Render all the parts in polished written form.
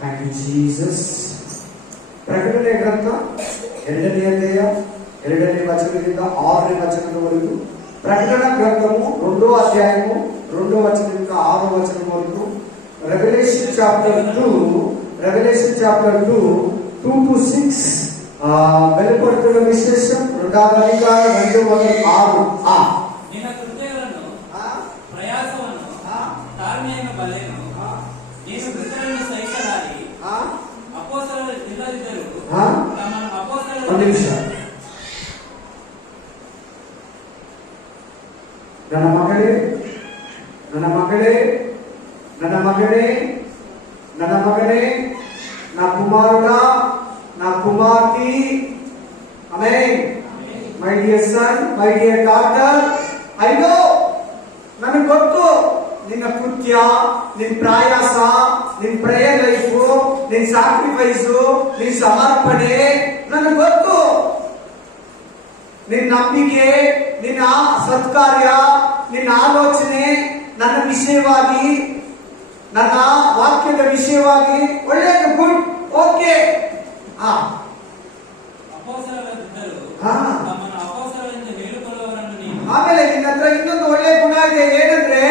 Thank you Jesus. ಪ್ರಕಟಣೆ ಗ್ರಂಥ 2ನೇ ಅಧ್ಯಾಯ 2ನೇ ವಚನದಿಂದ 6ನೇ ವಚನದವರೆಗೂ, ಪ್ರಕಟಣಾ ಗ್ರಂಥము 2వ అధ్యాయము 2వ వచనದಿಂದ 6వ వచనದವರೆಗೂ, Revelation chapter 2 2 to 6 వెలుపడుతున్న విశేషం 2వ అధ్యాయం 2:6. ನಿನ್ನ ಕೃತ್ಯಗಳನ್ನು ಪ್ರಯಾಸವನ್ನು ತಾಳ್ಮೆಯನ್ನು ಬಲ್ಲೆನು. ನೀನು ಕೃತ್ಯಗಳನ್ನು ಸಹಿಸಲಾರಿ ಅಪೊಸ್ತಲರು ಇಲ್ಲದಿದ್ದರೂ ನಮ್ಮನ್ನು ಅಪೊಸ್ತಲರು. ಒಂದು ನಿಮಿಷ. ನನ್ನ ಮಗಳೇ ನನ್ನ ಮಗಳೇ ನನ್ನ ಮಗನೇ ನನ್ನ ಮಗನೇ, నా కుమారుడా, నా కుమార్తె, amen. My dear son, my dear daughter, I know, ನನಗೆ ಗೊತ್ತು ನಿನ್ನ ಕೃತ್ಯ, ನಿನ್ನ ಪ್ರಯಾಸ, ನಿನ್ನ ಪ್ರೇಯರ್ ಲೈಫ್, ನಿನ್ನ ಸ್ಯಾಕ್ರಿಫೈಸ್, ನಿನ್ನ ಸಮರ್ಪಣೆ ನನಗೆ ಗೊತ್ತು. ನಿನ್ನ ನಂಬಿಕೆ, ನಿನ್ನ ಸತ್ಕಾರ್ಯ, ನಿನ್ನ ಆಲೋಚನೆ ನನ್ನ ವಿಷಯವಾಗಿ, ನನ್ನ ವಾಕ್ಯದ ವಿಷಯವಾಗಿ ಒಳ್ಳೆಯದು, ಗುಡ್, ಓಕೆ. ಆಮೇಲೆ ನಿನ್ನ ಹತ್ರ ಇನ್ನೊಂದು ಒಳ್ಳೆಯ ಗುಣ ಇದೆ. ಏನಂದ್ರೆ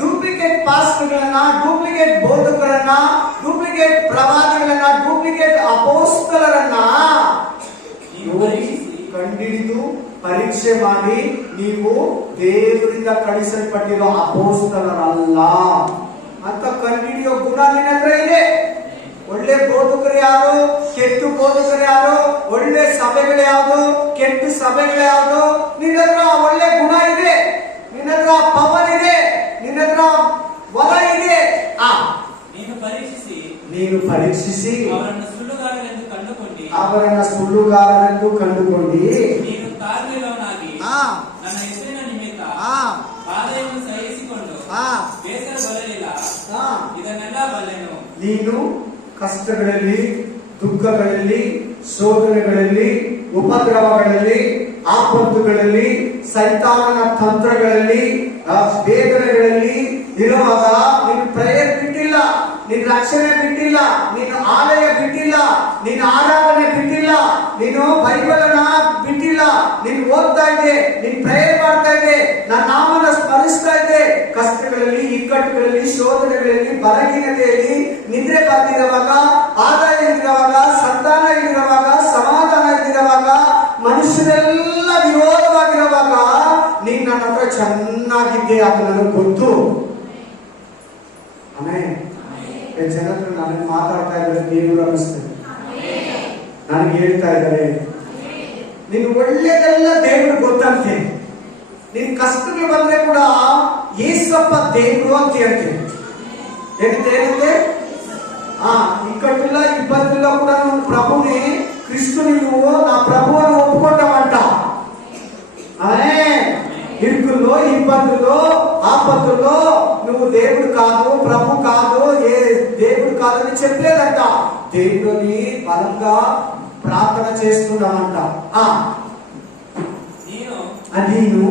ಡೂಪ್ಲಿಕೇಟ್ ಪಾಸ್ಟ್ಗಳನ್ನ, ಡೂಪ್ಲಿಕೇಟ್ ಬೋಧಕರನ್ನ, ಡೂಪ್ಲಿಕೇಟ್ ಪ್ರವಾದಿಗಳನ್ನ, ಡೂಪ್ಲಿಕೇಟ್ ಅಪೋಸ್ತಲರನ್ನ ಕಂಡಿಡಿದು ಪರೀಕ್ಷೆ ಮಾಡಿ ನೀವು ದೇವರಿಂದ ಕಳಿಸಲ್ಪಟ್ಟಿರೋ ಅಪೋಸ್ತಲರಲ್ಲ ಅಂತ ಕಂಡಿಡಿಯೋ ಗುಣ ನಿನ್ನ ಹತ್ರ ಇದೆ. ಒಳ್ಳೆ ಬೋಧಕರು ಯಾರು, ಕೆಟ್ಟ ಬೋಧಕರು ಯಾರು, ಒಳ್ಳೆ ಸಭೆಗಳು ಯಾವುದು, ಕೆಟ್ಟ ಸಭೆಗಳು ಯಾವುದು, ನಿನ್ನ ಹತ್ರ ಒಳ್ಳೆ ಗುಣ ಇದೆ, ನಿನ್ನ ಹತ್ರ ಪವರ್ ಇದೆ, ನಿನ್ನ ಹತ್ರ ವರ ಇದೆ. ನೀನು ಪರೀಕ್ಷಿಸಿ ಅವರನ್ನು ಸುಳ್ಳುಗಾರರೆಂದು ಕಂಡುಕೊಂಡು ನೀನು ತಾಳ್ಮೆಯುಳ್ಳವನಾಗಿ ನನ್ನ ಹೆಸರಿನ ನಿಮಿತ್ತ ಬಾಧೆಯನ್ನು ಸಹಿಸಿಕೊಂಡು ಬೇಸರ ಬರಲಿಲ್ಲ. ಇದನ್ನೆಲ್ಲ ಬಲ್ಲೆನು. ನೀನು ಕಷ್ಟಗಳಲ್ಲಿ, ದುಃಖಗಳಲ್ಲಿ, ಶೋಧನೆಗಳಲ್ಲಿ, ಉಪದ್ರವಗಳಲ್ಲಿ, ಆಪತ್ತುಗಳಲ್ಲಿ, ಸೈತಾನನ ತಂತ್ರಗಳಲ್ಲಿ, ವೇದನೆಗಳಲ್ಲಿ ಇರುವಾಗ ನೀನು ಪ್ರೇಯರ್ ಬಿಟ್ಟಿಲ್ಲ, ನಿನ್ನ ರಕ್ಷಣೆ ಬಿಟ್ಟಿಲ್ಲ, ನಿನ್ನ ಆಲಯ ಬಿಟ್ಟಿಲ್ಲ, ನಿನ್ನ ಆರಾಧನೆ ಬಿಟ್ಟಿಲ್ಲ, ನೀನು ಬೈಬಲ್ ಅನ್ನ ಬಿಟ್ಟಿಲ್ಲ, ನೀನು ಓದ್ತಾ ಇದ್ದೆ, ನೀನು ಪ್ರೇಯರ್ ಮಾಡ್ತಾ ಇದ್ದೆ, ನನ್ನ ನಾಮನ ಸ್ಮರಿಸ್ತಾ ಇದ್ದೆ. ಕಷ್ಟಗಳಲ್ಲಿ, ಇಕ್ಕಟ್ಟುಗಳಲ್ಲಿ, ಶೋಧನೆಗಳಲ್ಲಿ, ಬಲಹೀನತೆಯಲ್ಲಿ, ನಿದ್ರೆ ಬರ್ತಿರುವಾಗ, ಆದಾಯ ಇಲ್ಲಿರುವಾಗ, ಸಂತಾನ ಇಲ್ಲಿರುವಾಗ, ಸಮಾಧಾನ ಇಲ್ಲಿರುವಾಗ, ಮನುಷ್ಯರೆಲ್ಲ ವಿರೋಧವಾಗಿರುವಾಗ ನೀನ್ ನನ್ನ ಹತ್ರ ಚೆನ್ನಾಗಿದ್ದೆ, ಅದು ನನಗೆ ಗೊತ್ತು. ಆಮೇಲೆ ಜನರು ನನಗೆ ಮಾತಾಡ್ತಾ ಇದ್ದಾರೆ, ದೇವರು ಅನ್ನಿಸ್ತದೆ, ನನಗೆ ಹೇಳ್ತಾ ಇದ್ದಾರೆ ನೀನು ಒಳ್ಳೆದೆಲ್ಲ ದೇವರು ಗೊತ್ತಂತೆ. ನಿನ್ ಕಷ್ಟಕ್ಕೆ ಬಂದ್ರೆ ಕೂಡ ಏಸಪ್ಪ ದೇವರು ಅಂತ ಹೇಳ್ತೇನೆ. ಏನಂತೆ ಇಕ್ಕಟ್ಟಿಲ್ಲ, ಇಬ್ಬರಿಲ್ಲ ಕೂಡ ನನ್ನ ಪ್ರಭುನೇ ಕ್ರಿಸ್ತು, ನೀವು నా ప్రభువును ఒప్పుకుంటామంట. ఇరుకుల్లో, ఇబ్బందుల్లో, ఆపత్తుల్లో నువ్వు దేవుడు కాదు, ప్రభు కాదు, ఏ దేవుడు కాదని చెప్పలేదంట. దేవుడిని బలంగా ప్రార్థన చేస్తున్నామంట. ನೀನು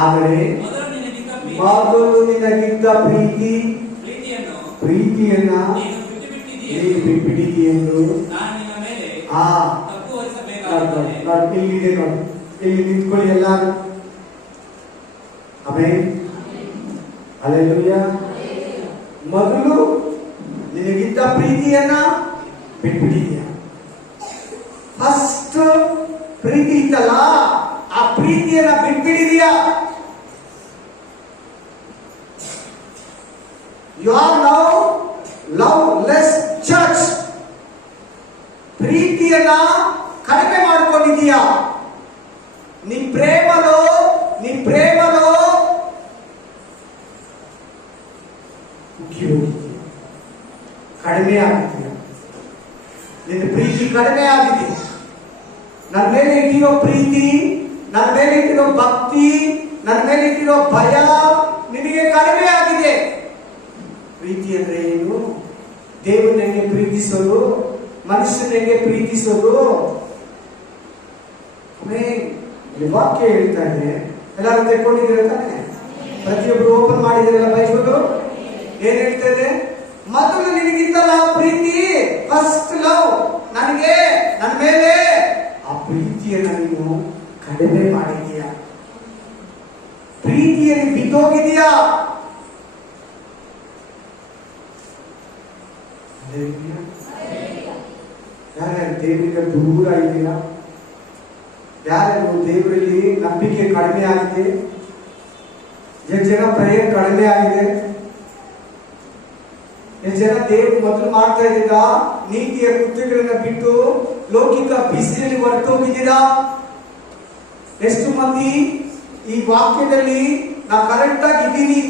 ಆದರೆ ಮೊದಲು ನಿನಗಿದ್ದ ಪ್ರೀತಿಯನ್ನ ನೀನು ಬಿಟ್ಟಿದ್ದೀಯೆಂದು ಇಲ್ಲಿದೆ ನೋಡಿ, ಇಲ್ಲಿ ನಿಂತ್ಕೊಳ್ಳಿ ಎಲ್ಲಾರು. Amen, hallelujah. ಮೊದಲು ನಿನಗಿದ್ದ ಪ್ರೀತಿಯನ್ನ ಬಿಟ್ಬಿಟ್ಟಿದೀಯ. ಫಸ್ಟ್ ಪ್ರೀತಿ ಇತ್ತಲ್ಲ, ಆ ಪ್ರೀತಿಯನ್ನ ಬಿಟ್ಬಿಟ್ಟಿದೀಯ. You are now loveless church. ಪ್ರೀತಿಯನ್ನ ಕಡಿಮೆ ಮಾಡ್ಕೊಂಡಿದೀಯಾ. నీ ప్రేమలో ಕಡಿಮೆ ಆಗಿದೆ. ನಿನ್ನ ಪ್ರೀತಿ ಕಡಿಮೆ ಆಗಿದೆ. ನನ್ನ ಮೇಲೆ ಇಟ್ಟಿರೋ ಪ್ರೀತಿ, ನನ್ನ ಮೇಲೆ ಇಟ್ಟಿರೋ ಭಕ್ತಿ, ನನ್ನ ಮೇಲೆ ಇಟ್ಟಿರೋ ಭಯ ನಿನಗೆ ಕಡಿಮೆ ಆಗಿದೆ. ಪ್ರೀತಿ ಅಂದ್ರೆ ಏನು? ದೇವರನ್ನೇ ಪ್ರೀತಿಸೋದು, ಮನುಷ್ಯನಿಗೆ ಪ್ರೀತಿಸೋದು. ವಾಕ್ಯ ಹೇಳ್ತಾ ಇದೆ, ಎಲ್ಲರೂ ತೆಕ್ಕೊಂಡಿದ್ದೀರ ತಾನೆ? ಪ್ರತಿಯೊಬ್ಬರು ಓಪನ್ ಮಾಡಿದಿರಲ್ಲ ಬೈಬಲ್. ಏನ್ ಹೇಳ್ತಾ ಇದೆ? ಮೊದಲು ನಿನಗಿತ್ತಲ್ಲ ಲವ್, ನನಗೆ ನನ್ನ ಮೇಲೆ ಆ ಪ್ರೀತಿಯನ್ನು ನೀನು ಕಡಿಮೆ ಮಾಡಿದೀಯ, ಪ್ರೀತಿಯಲ್ಲಿ ಬಿದ್ದೋಗಿದೀಯಾ. ಯಾರ್ಯಾರು ದೇವರಿಂದ ದೂರ ಇದ್ದೀರಾ? ಯಾರ್ಯಾರು ದೇವರಲ್ಲಿ ನಂಬಿಕೆ ಕಡಿಮೆ ಆಗಿದೆ? ಎಷ್ಟು ಜನ ಪ್ರೇಯರ್ ಕಡಿಮೆ ಆಗಿದೆ? ಎಷ್ಟು ಜನ ದೇವ್ರು ಮೊದಲು ಮಾಡ್ತಾ ಇದ್ದೀರಾ? ನೀತಿಯ ಕೃತ್ಯಗಳನ್ನ ಬಿಟ್ಟು ಲೌಕಿಕ ಬಿಸಿಲಲ್ಲಿ ಹೊರಟೋಗಿದ್ದೀರಾ? ಎಷ್ಟು ಮಂದಿ ಈ ವಾಕ್ಯದಲ್ಲಿ ನಾ ಕರೆಕ್ಟ್ ಆಗಿ ಇದ್ದೀನಿ,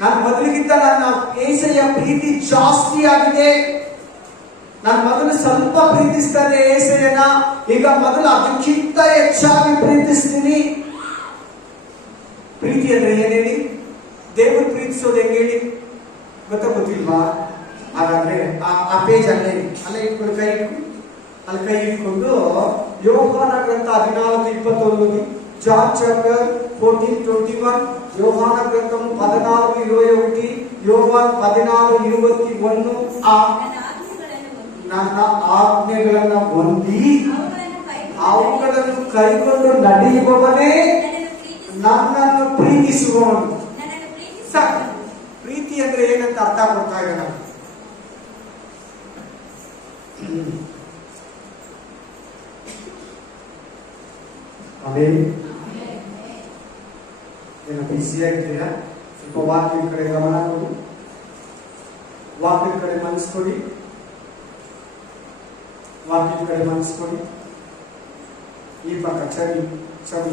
ನಾನು ಮೊದಲಿಗಿಂತ ನನ್ನ ಏಸಯ್ಯ ಪ್ರೀತಿ ಜಾಸ್ತಿ ಆಗಿದೆ, ನಾನು ಮೊದಲು ಸ್ವಲ್ಪ ಪ್ರೀತಿಸ್ತಾನೆ ಏಸಯ್ಯನ, ಈಗ ಮೊದಲು ಅದಕ್ಕಿಂತ ಹೆಚ್ಚಾಗಿ ಪ್ರೀತಿಸ್ತೀನಿ. ಪ್ರೀತಿ ಅಂದ್ರೆ ಏನೇಳಿ? ದೇವರು ಪ್ರೀತಿಸೋದು ಹೆಂಗೆ ಹೇಳಿ? ಗೊತ್ತಿಲ್ವಾ? ಹಾಗಾದ್ರೆ ಆ ಪೇಜ್ ಅಲ್ಲೇ ಇಟ್ಕೊಂಡು ಅಲ್ಲಿ ಕೈ ಇಟ್ಕೊಂಡು ಯೋಹಾನ ಗ್ರಂಥ 14:21, ಜಾನ್ ಚಾಪ್ಟರ್ 14:21, ಯೋಹಾನ ಗ್ರಂಥము 14:21, ಯೋಹಾನ್ 14:21. ನನ್ನ ಆಜ್ಞೆಗಳನ್ನ ಹೊಂದಿ ಅವುಗಳನ್ನು ಕೈಗೊಂಡು ನಡೆಯುವವನೇ ನನ್ನನ್ನು ಪ್ರೀತಿಸುವವನು. ಸಾಕು. ಪ್ರೀತಿ ಅಂದ್ರೆ ಏನಂತ ಅರ್ಥ ಕೊಡ್ತಾ ಇದೆ ನಾವು. ಏನು ಬಿಸಿಯಾಗಿದ್ದೀರಾ? ಸ್ವಲ್ಪ ವಾಕ್ಯದ ಕಡೆ ಗಮನ ಕೊಡಿ, ವಾಕ್ಯದ ಕಡೆ ಮನಸ್ಕೊಡಿ, ವಾಕ್ಯದ ಕಡೆ ಮನಸ್ಕೊಡಿ. ಈ ಪಕ್ಕ ಚಳಿ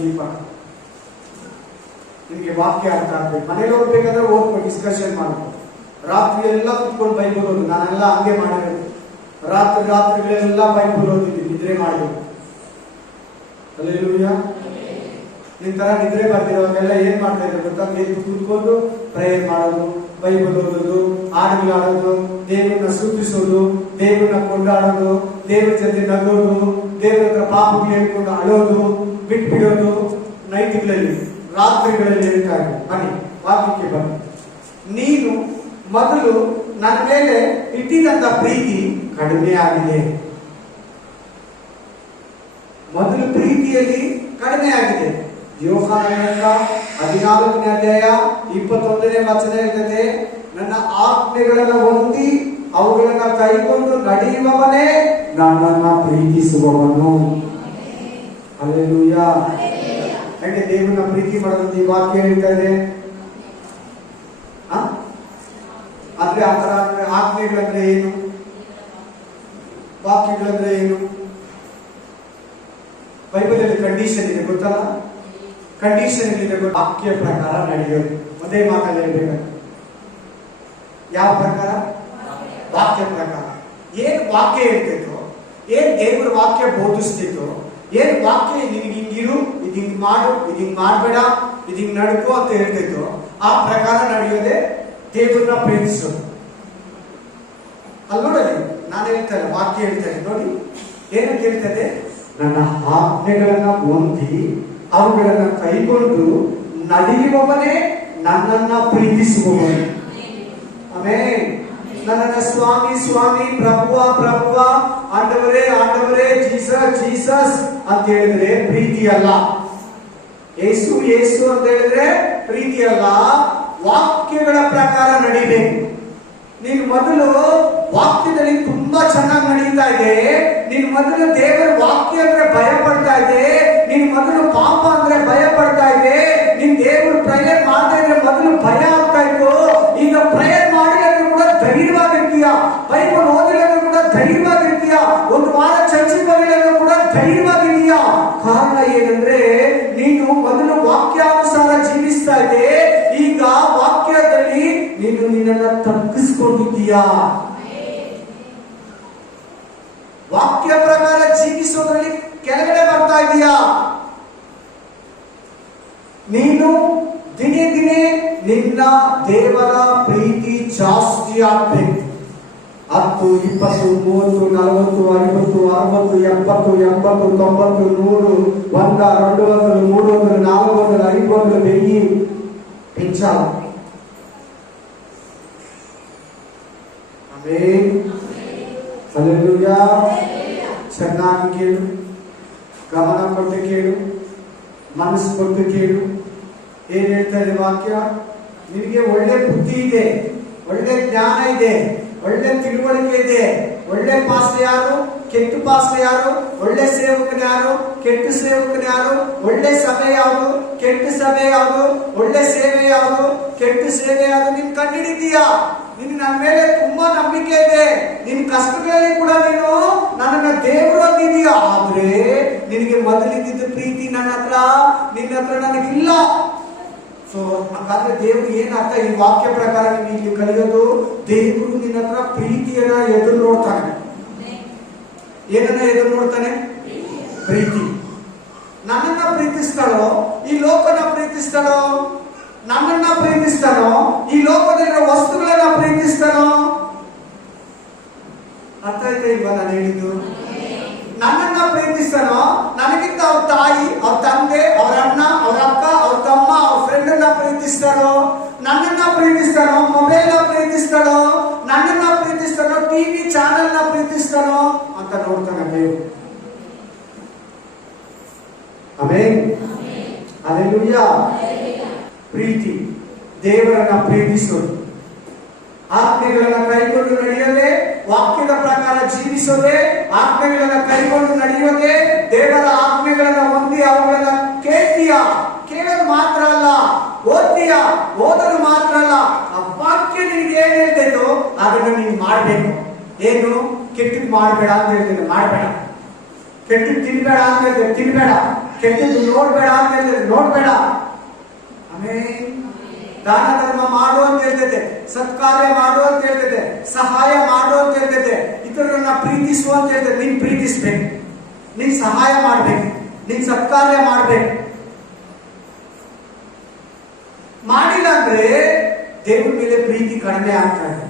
ಈ ಪಕ್ಕ ನಿಮ್ಗೆ ವಾಕ್ಯ ಅರ್ಥ ಆಗ್ಬೇಕು. ಮನೇಲಿ ಹೋಗ್ಬೇಕಾದ್ರೆ ಓದ್ಕೊಂಡು ಡಿಸ್ಕಷನ್ ಮಾಡ್ಬೋದು. ರಾತ್ರಿ ಎಲ್ಲ ಕುತ್ಕೊಂಡು ಬೈಬಲ್ ಓದು. ನಾನೆಲ್ಲ ಹಂಗೆ ಮಾಡಿರೋದು. ರಾತ್ರಿಗಳೆಲ್ಲ ಬೈಬಲ್ ಓದಿದ್ದೀನಿ, ನಿದ್ರೆ ಮಾಡಿರೋದು. ಹಲ್ಲೆಲೂಯಾ. ನಿನ್ ತರ ನಿದ್ರೆ ಬರ್ತಿರೋವಾಗೆಲ್ಲ ಏನ್ ಮಾಡ್ತಾ ಇದ್ದಾರೆ ಗೊತ್ತಾ? ಎದ್ದು ಕೂತ್ಕೊಂಡು ಪ್ರೇಯರ್ ಮಾಡೋದು, ಬೈಬಲ್ ಓದೋದು, ಹಾಡುಗಳಾಡೋದು, ದೇವರನ್ನ ಸ್ತುತಿಸೋದು, ದೇವರನ್ನ ಕೊಂಡಾಡೋದು, ದೇವರ ಜೊತೆ ನಗೋದು, ದೇವರ ಹತ್ರ ಪಾಪಗಳು ಹೇಳ್ಕೊಂಡು ಅಳೋದು, ಬಿಟ್ಬಿಡೋದು. ನೈಟ್ಗಳಲ್ಲಿ ರಾತ್ರಿಗಳಲ್ಲಿ ಹೇಳ್ತಾ ಇದ್ರು. ಬನ್ನಿ ವಾಕ್ಯಕ್ಕೆ ಬನ್ನಿ. ನೀನು ಮೊದಲು ನನ್ನ ಮೇಲೆ ಇಟ್ಟಿದಂತ ಪ್ರೀತಿ ಕಡಿಮೆ ಆಗಿದೆ. ಮೊದಲು ಪ್ರೀತಿಯಲ್ಲಿ ಕಡಿಮೆ ಆಗಿದೆ. ಯೋಹಾನ 14ನೇ ಅಧ್ಯಾಯ 21ನೇ ವಚನ ಇರ್ತದೆ, ನನ್ನ ಆಜ್ಞೆಗಳನ್ನ ಹೊಂದಿ ಅವುಗಳನ್ನ ಕೈಗೊಂಡು ನಡೆಯುವವನೇ ನನ್ನನ್ನ ಪ್ರೀತಿಸುವವನು. ಹಲ್ಲೆಲೂಯಾ. ಯಾಕೆ ದೇವರನ್ನ ಪ್ರೀತಿ ಮಾಡೋದಂತ ಈ ವಾಕ್ಯ ಹೇಳ್ತಾ ಇದೆ? ಆದ್ರೆ ಆ ತರ ಆಜ್ಞೆಗಳಂದ್ರೆ ಏನು? ವಾಕ್ಯಗಳಂದ್ರೆ ಏನು? ಬೈಬಲ್ ಅಲ್ಲಿ ಕಂಡೀಷನ್ ಇದೆ ಗೊತ್ತಲ್ಲ? ಕಂಡೀಷನ್ ಇದೆ. ವಾಕ್ಯ ಪ್ರಕಾರ ನಡೆಯೋದು. ಒಂದೇ ಮಾತಲ್ಲಿ ಹೇಳ್ಬೇಕು. ಯಾವ ಪ್ರಕಾರ? ವಾಕ್ಯ ಪ್ರಕಾರ. ಏನ್ ವಾಕ್ಯ ಹೇಳ್ತಿತ್ತು, ಏನ್ ದೇವರ ವಾಕ್ಯ ಬೋಧಿಸ್ತಿತ್ತು, ಏನ್ ವಾಕ್ಯ ನಿನಗೆ ಹಿಂಗಿರು, ಇದು ಹಿಂಗ್ ಮಾಡು, ಇದು ಹಿಂಗ್ ಮಾಡ್ಬೇಡ, ಇದು ಹಿಂಗ್ ನಡ್ಕೋ ಅಂತ ಹೇಳ್ತಿತ್ತು, ಆ ಪ್ರಕಾರ ನಡೆಯೋದೇ ದೇವರನ್ನ ಪ್ರೀತಿಸೋದು. ಅಲ್ಲಿ ನೋಡಲಿ, ನಾನು ಹೇಳ್ತೇನೆ, ವಾಕ್ಯ ಹೇಳ್ತೇನೆ ನೋಡಿ ಏನಂತ ಹೇಳ್ತದೆ? ನನ್ನ ಆಜ್ಞೆಗಳನ್ನ ಹೊಂದಿ ಅವುಗಳನ್ನ ಕೈಗೊಂಡು ನಡೆಯುವವನೇ ನನ್ನನ್ನ ಪ್ರೀತಿಸುವವನು. ಆಮೆನ್. ನನ್ನನ್ನ ಸ್ವಾಮಿ ಸ್ವಾಮಿ, ಪ್ರಭುವ ಪ್ರಭುವ, ಆಂಡವರೇ ಆಂಡವರೇ, ಜೀಸಸ್ ಜೀಸಸ್ ಅಂತ ಹೇಳಿದ್ರೆ ಪ್ರೀತಿ ಅಲ್ಲ. ಯೇಸು ಯೇಸು ಅಂತ ಹೇಳಿದ್ರೆ ಪ್ರೀತಿ ಅಲ್ಲ. ವಾಕ್ಯಗಳ ಪ್ರಕಾರ ನಡಿಬೇಕು. ನೀನು ಮೊದಲು ವಾಕ್ಯದಲ್ಲಿ ತುಂಬಾ ಚೆನ್ನಾಗಿ ನಡೀತಾ ಇದೆ. ನೀನು ಮೊದಲು ದೇವರ ವಾಕ್ಯ ಅಂದ್ರೆ ಭಯ ಪಡ್ತಾ ಇದೆ. ನೀನು ಮೊದಲು ಪಾಪ ಅಂದ್ರೆ ಭಯ ಪಡ್ತಾ ಇದೆ. ನೀನ್ ದೇವರು ಪ್ರೇಯರ್ ಮಾಡ್ತಾ ಇದ್ರೆ ಮೊದಲು ಭಯ ಆಗ್ತಾ ಇತ್ತು. ಈಗ ಪ್ರೇಯರ್ ಮಾಡಿದ್ರೆ ಕೂಡ ಧೈರ್ಯವಾಗಿರ್ತೀಯ. ಬೈಬಲ್ ಓದಿದ್ರೆ ಕೂಡ ಧೈರ್ಯವಾಗಿರ್ತೀಯ. ಒಂದು ವಾರ ಚರ್ಚೆ ಬರೆಯೋದು ಕೂಡ ಧೈರ್ಯವಾಗಿದೀಯ. ಕಾರಣ ಏನಂದ್ರೆ ನೀನು ಮೊದಲು ವಾಕ್ಯಾನುಸಾರ ಜೀವಿಸ್ತಾ ಇದೆ. ಈಗ ವಾಕ್ಯದಲ್ಲಿ ನೀನು ನಿನ್ನನ್ನ ತಗ್ಗಿಸ್ಕೊಂಡಿದ್ದೀಯಾ. ವಾಕ್ಯ ಪ್ರಕಾರ ಜೀವಿಸೋದ್ರಲ್ಲಿ ಕೆಳಗಡೆ ಬರ್ತಾ ಇದೀಯಾ. ನೀನು ದಿನೇ ದಿನೇ ನಿನ್ನ ದೇವರ ಪ್ರೀತಿ ಜಾಸ್ತಿ ಆಗ್ಬೇಕು. 10, 20, 30, 40, 50, 60, 70, 80, 90, 100, 100, 200, 300, 400, 500, 1000 పెంచాలి. ఆమేన్. ಹಲ್ಲೆಲೂಯಾ. ಚೆನ್ನಾಗಿ ಕೇಳು, ಗಮನ ಕೊಟ್ಟು ಕೇಳು, ಮನಸ್ಸು ಕೊಟ್ಟು ಕೇಳು. ಏನ್ ಹೇಳ್ತಾ ಇದೆ ವಾಕ್ಯ? ನಿನಗೆ ಒಳ್ಳೆ ಬುದ್ಧಿ ಇದೆ, ಒಳ್ಳೆ ಜ್ಞಾನ ಇದೆ, ಒಳ್ಳೆ ತಿಳುವಳಿಕೆ ಇದೆ. ಒಳ್ಳೆ ಪಾಸ್ಟ ಯಾರು, ಕೆಟ್ಟ ಪಾಸ್ಟ ಯಾರು, ಒಳ್ಳೆ ಸೇವಕನ ಯಾರು, ಕೆಟ್ಟ ಸೇವಕನ ಯಾರು, ಒಳ್ಳೆ ಸಭೆ ಯಾವುದು, ಕೆಟ್ಟ ಸಭೆ ಯಾವುದು, ಒಳ್ಳೆ ಸೇವೆ ಯಾವುದು, ಕೆಟ್ಟ ಸೇವೆ ಯಾವುದು, ನೀನ್ ಕಂಡುಹಿಡಿದೀಯಾ? ನಿನ್ ನನ್ನ ಮೇಲೆ ತುಂಬಾ ನಂಬಿಕೆ ಇದೆ. ನಿನ್ ಕಷ್ಟಗಳಲ್ಲಿ ಕೂಡ ನೀನು ನನ್ನನ್ನ ದೇವರು ಅಂದಿದೀಯ. ಆದ್ರೆ ನಿನಗೆ ಮೊದಲಿದ್ದ ಪ್ರೀತಿ ನನ್ನ ಹತ್ರ, ನಿನ್ನ ಹತ್ರ ನನಗಿಲ್ಲ. ಸೊ ಹಾಗಾದ್ರೆ ದೇವರು ಏನರ್ಥ ಈ ವಾಕ್ಯ ಪ್ರಕಾರ ನೀವು ಇಲ್ಲಿ ಕಲಿಯೋದು? ದೇವರು ನಿನ್ನ ಹತ್ರ ಪ್ರೀತಿಯನ್ನ ಎದುರು ನೋಡ್ತಾನೆ. ಏನನ್ನ ಎದುರು ನೋಡ್ತಾನೆ? ಪ್ರೀತಿ. ನನ್ನನ್ನ ಪ್ರೀತಿಸ್ತಾಳೋ, ಈ ಲೋಕನ ಪ್ರೀತಿಸ್ತಾಳೋ? ನನ್ನನ್ನ ಪ್ರೀತಿಸ್ತಾನೋ, ಈ ಲೋಕದಲ್ಲಿರೋ ವಸ್ತುಗಳನ್ನ ಪ್ರೀತಿಸ್ತಾನೋ? ಅರ್ಥ ಆಯ್ತಾ ಇಲ್ವಾ ನಾನು ಹೇಳಿದ್ದು? ನನ್ನನ್ನ ಪ್ರೀತಿಸ್ತಾನೋ, ನನಗಿಂತ ಅವ್ರ ತಾಯಿ, ಅವ್ರ ತಂದೆ, ಅವ್ರ ಅಣ್ಣ, ಅವ್ರ ಅಕ್ಕ, ಅವ್ರ ತಮ್ಮ, ಅವ್ರ ಫ್ರೆಂಡ್ ಅನ್ನ ಪ್ರೀತಿಸ್ತಾರೋ? ನನ್ನನ್ನ ಪ್ರೀತಿಸ್ತಾನೋ, ಮೊಬೈಲ್ ನ ಪ್ರೀತಿಸ್ತಾನೋ, ನನ್ನನ್ನ ಪ್ರೀತಿಸ್ತಾನೋ, ಟಿವಿ ಚಾನೆಲ್ ನ ಪ್ರೀತಿಸ್ತಾನೋ ಅಂತ ನೋಡ್ತಾನೆ ದೇವರು. Amen, hallelujah. ಪ್ರೀತಿ, ದೇವರನ್ನ ಪ್ರೀತಿಸೋದು, ಆಜ್ಞೆಗಳನ್ನ ಕೈಗೊಂಡು ನಡೆಯೋದೇ, ವಾಕ್ಯದ ಪ್ರಕಾರ ಜೀವಿಸೋದೇ, ಆಜ್ಞೆಗಳನ್ನ ಕೈಗೊಂಡು ನಡೆಯೋದೇ, ದೇವರ ಆಜ್ಞೆಗಳನ್ನ ಹೊಂದಿ ಅವುಗಳನ್ನ ಕೇಳ್ತೀಯಾ? ಕೇಳೋದು ಮಾತ್ರ ಅಲ್ಲ, ಓದ್ತೀಯಾ? ಓದೋದು ಮಾತ್ರ ಅಲ್ಲ, ಆ ವಾಕ್ಯ ನಿನ್ಗೆ ಏನ್ ಹೇಳ್ತೈತೋ ಅದನ್ನ ನೀನು ಮಾಡ್ಬೇಕು. ಏನು? ಕೆಟ್ಟದ್ದು ಮಾಡಬೇಡ ಅಂತ ಹೇಳ್ತೇನೆ, ಮಾಡಬೇಡ. ಕೆಟ್ಟದ್ದು ತಿನ್ಬೇಡ ಅಂತ ಹೇಳ್ತೇನೆ, ತಿನ್ಬೇಡ. ಕೆಟ್ಟದ್ದು ನೋಡ್ಬೇಡ ಅಂತ ಹೇಳ್ತೇನೆ, ನೋಡ್ಬೇಡ. ಆಮೇಲೆ ದಾನ ಧರ್ಮ ಮಾಡು ಅಂತ ಹೇಳ್ತೈತೆ, ಸತ್ಕಾರ್ಯ ಮಾಡು ಅಂತ ಹೇಳ್ತೈತೆ, ಸಹಾಯ ಮಾಡು ಅಂತ ಹೇಳ್ತೈತೆ, ಇತರರನ್ನ ಪ್ರೀತಿಸುವ ಅಂತ ಹೇಳ್ತೈತೆ. ನೀನ್ ಪ್ರೀತಿಸ್ಬೇಕು, ನೀನ್ ಸಹಾಯ ಮಾಡ್ಬೇಕು, ನೀನ್ ಸತ್ಕಾರ್ಯ ಮಾಡ್ಬೇಕು. ಮಾಡಿಲ್ಲ ಅಂದ್ರೆ ದೇವ್ರ ಮೇಲೆ ಪ್ರೀತಿ ಕಡಿಮೆ ಆಗ್ತಾ ಇದೆ.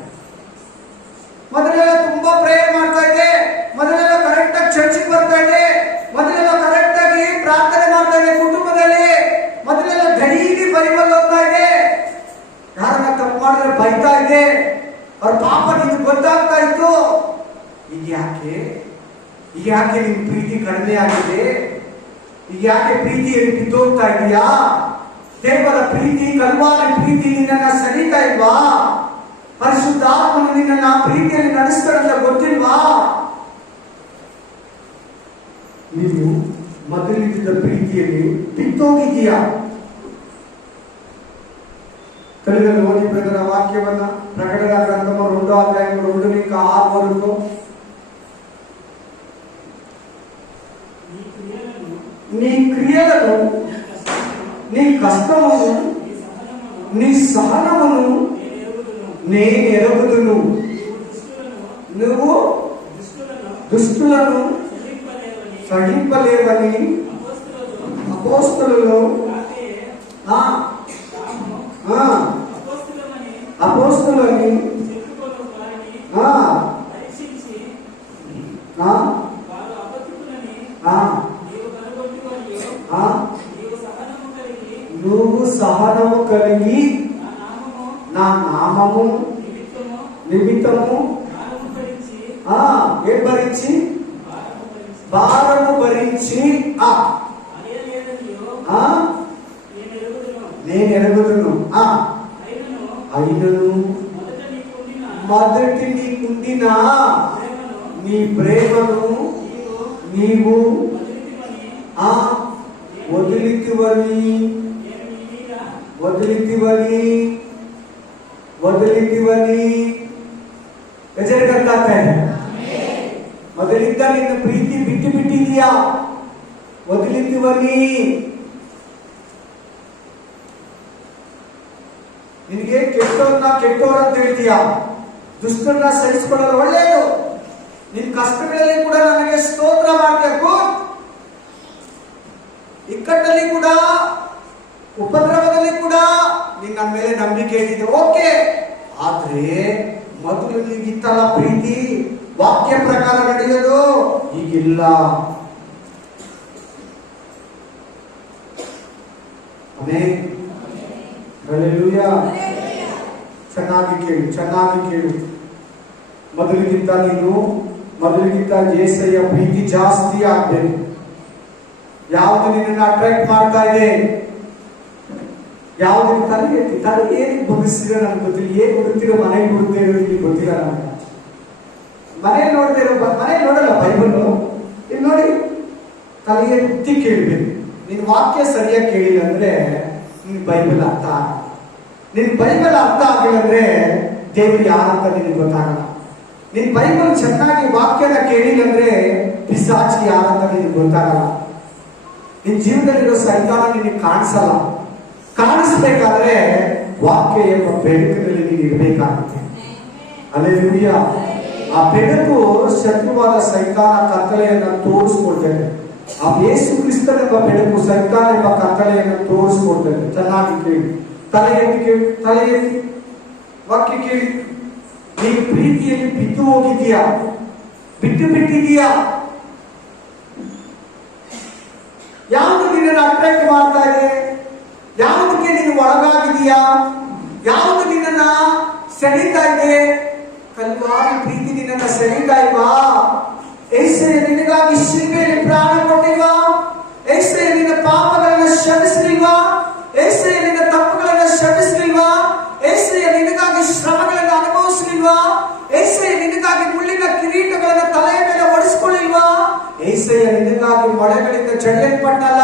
ಮೊದಲೆಲ್ಲ ತುಂಬಾ ಪ್ರೇಯರ್ ಮಾಡ್ತಾ ಇದೆ, ಮೊದಲೆಲ್ಲ ಕರೆಕ್ಟ್ ಆಗಿ ಚರ್ಚಿಗೆ ಬರ್ತಾ ಇದೆ, ಮೊದಲೆಲ್ಲ ಕರೆಕ್ಟ್ ಆಗಿ ಪ್ರಾರ್ಥನೆ ಮಾಡ್ತಾ ಇದೆ ಕುಟುಂಬದಲ್ಲಿ, ಮೊದಲೆಲ್ಲ ಡೈಲಿ ಬೈಬಲ್ ಓದ್ತಾ ಇದೆ, ಯಾರನ್ನ ತಪ್ಪು ಮಾಡಿದ್ರೆ ಬೈತಾ ಇದೆ, ಅವ್ರ ಪಾಪ ನಿಮ್ಗೆ ಗೊತ್ತಾಗ್ತಾ ಇತ್ತು. ಈಗ ಯಾಕೆ ನಿನ್ ಪ್ರೀತಿ ಕಡಿಮೆ ಆಗಿದೆ? ಈಗ ಯಾಕೆ ಪ್ರೀತಿಯಲ್ಲಿ ಬಿದ್ದೋಗ್ತಾ ಇದೆಯಾ? ದೇವರ ಪ್ರೀತಿ, ಕಲ್ವಾರಿ ಪ್ರೀತಿ ನಿನ್ನನ್ನ ಸರಿತಾ ಇಲ್ವಾ? ಪರಿಶುದ್ಧಾತ್ಮನು ನಿನ್ನನ್ನ ಪ್ರೀತಿಯಲ್ಲಿ ನಡೆಸ್ತಾರಂತ ಗೊತ್ತಿಲ್ವಾ? ನೀವು ಮೊದಲಿದ್ದ ಪ್ರೀತಿಯಲ್ಲಿ ಬಿತ್ತೋಗಿದೀಯಾ? ಕಲಿದಲ್ಲಿ ಓದಿ ಪ್ರಕಾರ ವಾಕ್ಯವನ್ನ ಪ್ರಕಟಣೆ ಗ್ರಂಥ 2:2-6 నీ క్రియలను, నీ కష్టమును, నీ సహనమును నేను ఎరుగుదును. నువ్వు దుష్టులను సహింపలేవని అపోస్తలులు అపోస్తలుని నువ్వు సహనము కలిగి నా నామము నిమిత్తము ఏం భరించి? భారము భరించి నేను ఎరుగుదును. అయినను మొదటి నీకుండిన నీ ప్రేమను నీవు వదిలితివని ಎಚ್ಚರಿಕೆ ಮೊದಲಿದ್ದ ನಿನ್ನ ಪ್ರೀತಿ ಬಿಟ್ಟು ಬಿಟ್ಟಿದೀಯಾ? ವದಿಲಿತಿವನಿ. ನಿನಗೆ ಕೆಟ್ಟವ್ರನ್ನ ಕೆಟ್ಟವ್ರಂತ ಹೇಳ್ತೀಯಾ? ದುಷ್ಟರನ್ನ ಸಹಿಸಿಕೊಳ್ಳಲು ಒಳ್ಳೆಯದು. ನಿನ್ ಕಷ್ಟಗಳಲ್ಲಿ ಕೂಡ ನನಗೆ ಸ್ತೋತ್ರ ಮಾಡಬೇಕು, ಇಕ್ಕಟ್ಟಲ್ಲಿ ಕೂಡ, ಉಪದ್ರವದಲ್ಲಿ ಕೂಡ ನಿನ್ನ ಮೇಲೆ ನಂಬಿಕೆ ಇಟ್ಟಿದೆ, ಓಕೆ. ಆದ್ರೆ ಮೊದಲು ನಿಗಿತ್ತಲ್ಲ ಪ್ರೀತಿ, ವಾಕ್ಯ ಪ್ರಕಾರ ನಡೆಯೋದು, ಈಗಿಲ್ಲ. Amen, hallelujah. ಚೆನ್ನಾಗಿ ಕೇಳು. ಮೊದಲಿಗಿಂತ ನೀನು ಮೊದಲಿಗಿಂತ ಏಸಯ್ಯ ಪ್ರೀತಿ ಜಾಸ್ತಿ ಆಗ್ಬೇಕು. ಯಾವುದು ನಿನ್ನನ್ನು ಅಟ್ರಾಕ್ಟ್ ಮಾಡ್ತಾ ಇದೆ? ಯಾವ್ದು ತಲೆಗೆ ಏನು ಬಗ್ಗಿಸಿದ್ರೆ ನನಗೆ ಗೊತ್ತಿಲ್ಲ. ಏನ್ ಹುಡುಕ್ತಿರೋ ಮನೆಗೆ ಹುಡುಕ್ತಾ ಇರೋ ಇಲ್ಲಿ ಗೊತ್ತಿಲ್ಲ ನನಗೆ. ಮನೇಲಿ ನೋಡದೆ ಇರೋ ಮನೇಲಿ ನೋಡಲ್ಲ ಬೈಬಲ್. ಇಲ್ಲಿ ನೋಡಿ, ತಲೆಗೆ ಎತ್ತಿ ಕೇಳಬೇಕು. ನಿನ್ ವಾಕ್ಯ ಸರಿಯಾಗಿ ಕೇಳಿಲ್ಲ ಅಂದ್ರೆ ನಿನ್ ಬೈಬಲ್ ಅರ್ಥ ಆಗಲ್ಲ. ನಿನ್ ಬೈಬಲ್ ಅರ್ಥ ಆಗಿಲ್ಲ ಅಂದ್ರೆ ದೇವರು ಯಾರಂತ ನಿನಗೆ ಗೊತ್ತಾಗಲ್ಲ. ನಿನ್ ಬೈಬಲ್ ಚೆನ್ನಾಗಿ ವಾಕ್ಯನ ಕೇಳಿಲ್ಲ ಅಂದ್ರೆ ಪಿಶಾಚಿ ಯಾರಂತ ನಿನಗೆ ಗೊತ್ತಾಗಲ್ಲ. ನಿನ್ ಜೀವನದಲ್ಲಿರೋ ಸೈತಾನ ನಿನಗೆ ಕಾಣಿಸಲ್ಲ. ಕಾಣಿಸ್ಬೇಕಾದ್ರೆ ವಾಕ್ಯ ಎಂಬ ಬೆಳಕಿನಲ್ಲಿ ನೀನು ಇರಬೇಕಾಗುತ್ತೆ. ಹಲ್ಲೆಲೂಯಾ. ಆ ಬೆಳಕು ಶತ್ರುವಾದ ಸೈತಾನ ಕತ್ತಲೆಯನ್ನು ತೋರಿಸ್ಕೊಡ್ತೇನೆ. ಆ ಯೇಸು ಕ್ರಿಸ್ತನೆಂಬ ಬೆಳಕು ಸೈತಾನ ಎಂಬ ಕತ್ತಲೆಯನ್ನು ತೋರಿಸ್ಕೊಡ್ತೇನೆ. ಚೆನ್ನಾಗಿ ಕೇಳಿ, ತಲೆ ಎತ್ತಿ ಕೇಳಿ, ತಲೆ ಎತ್ತಿ ವಾಕ್ಯ ಕೇಳಿ. ನೀನು ಪ್ರೀತಿಯಲ್ಲಿ ಬಿದ್ದು ಹೋಗಿದೀಯಾ? ಬಿಟ್ಟು ಬಿಟ್ಟಿದೀಯಾ? ಯಾವುದು ನಿನ್ನನ್ನು ಅಟ್ರಾಕ್ಟ್ ಮಾಡ್ತಾ ಇದೆ? ಯಾವುದಕ್ಕೆ ನೀನು ಒಳಗಾಗಿದೀಯಾ? ಯಾವುದು ನಿನ್ನನ್ನ ಸೆಳೀತಾ ಇದೆ? ಕಲ್ವಾರಿ ಪ್ರೀತಿ ನಿನ್ನನ್ನ ಸೆಳೀತಾ ಇಲ್ವಾ? ಏಸಯ್ಯ ನಿನಗಾಗಿ ಶಿಲ್ಪೆಯಲ್ಲಿ ಪ್ರಾಣ ಕೊಟ್ಟಿಲ್ವಾ? ಏಸಯ್ಯ ನಿನ್ನ ಪಾಪಗಳನ್ನು ಕ್ಷಮಿಸಲಿಲ್ವಾ? ಏಸಯ್ಯ ನಿನ್ನ ತಪ್ಪುಗಳನ್ನು ಕ್ಷಮಿಸಲಿಲ್ವಾ? ಏಸಯ್ಯ ನಿನಗಾಗಿ ಶ್ರಮಗಳನ್ನು ಅನುಭವಿಸಲಿಲ್ವಾ? ಏಸಯ್ಯ ನಿನಗಾಗಿ ಮುಳ್ಳಿನ ಕಿರೀಟಗಳನ್ನು ತಲೆಯ ಮೇಲೆ ಹೊಡಿಸ್ಕೊಳ್ಳಿಲ್ವಾ? ಏಸಯ್ಯ ನಿನಗಾಗಿ ಮೊಳೆಗಳಿಂದ ಚಳಿಯಲ್ಪಟ್ಟಲ್ಲ,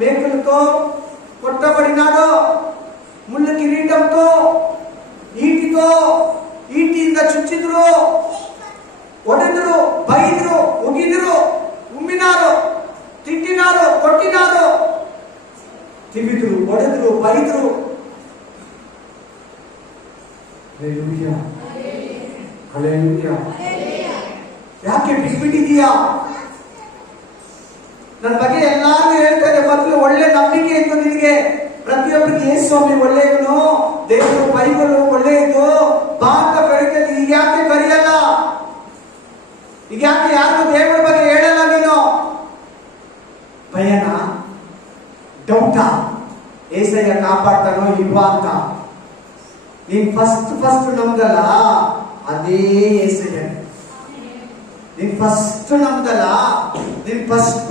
ಮೇಕಲ್ಕೋ కొట్టబడినాడో, ముళ్ళు కిరీటంతో ఈటితో ఈటిಯಿಂದ ಚುಚ್ಚಿದ್ರು, ಒಡೆದ್ರು, ಬೈದ್ರು, ಉಗಿದ್ರು, ಉಮ್ಮಿನಾರು, ತಿಟ್ಟಿನಾರು, ಕೊಟ್ಟಿನಾರು, ತಿವಿದ್ರು, ಒಡೆದ್ರು, ಬೈದ್ರು. Hallelujah, hallelujah. ಯಾಕೆ ಬಿಟ್ಬಿಟ್ಟಿದೀಯಾ? ನನ್ನ ಬಗ್ಗೆ ಎಲ್ಲಾರು ಹೇಳ್ತಾರೆ, ಮೊದಲು ಒಳ್ಳೆ ನಂಬಿಕೆ ಇತ್ತು ನಿನಗೆ. ಪ್ರತಿಯೊಬ್ಬರಿಗೆ ಯೇಸು ಸ್ವಾಮಿ ಒಳ್ಳೆಯವನು, ದೇವರು ಬೈಬಲ್ ಒಳ್ಳೆಯದು, ಭಾರತ ಕರೀತದೆ. ಈಗ ಯಾಕೆ ಕರೆಯಲ್ಲ? ಈಗ ಯಾಕೆ ಯಾರು ದೇವರ ಬಗ್ಗೆ ಹೇಳಲ್ಲ? ನೀನು ಭಯನ, ಡೌಟಾ, ಏಸಯ್ಯ ಕಾಪಾಡ್ತಾನೋ ಇಲ್ವಾ ಅಂತ ನೀನ್ ಫಸ್ಟ್ ನಮ್ದಲ್ಲ, ಅದೇ ಏಸಯ್ಯ. ನೀನ್ ಫಸ್ಟ್ ನಮ್ದಲ್ಲ, ನೀನ್ ಫಸ್ಟ್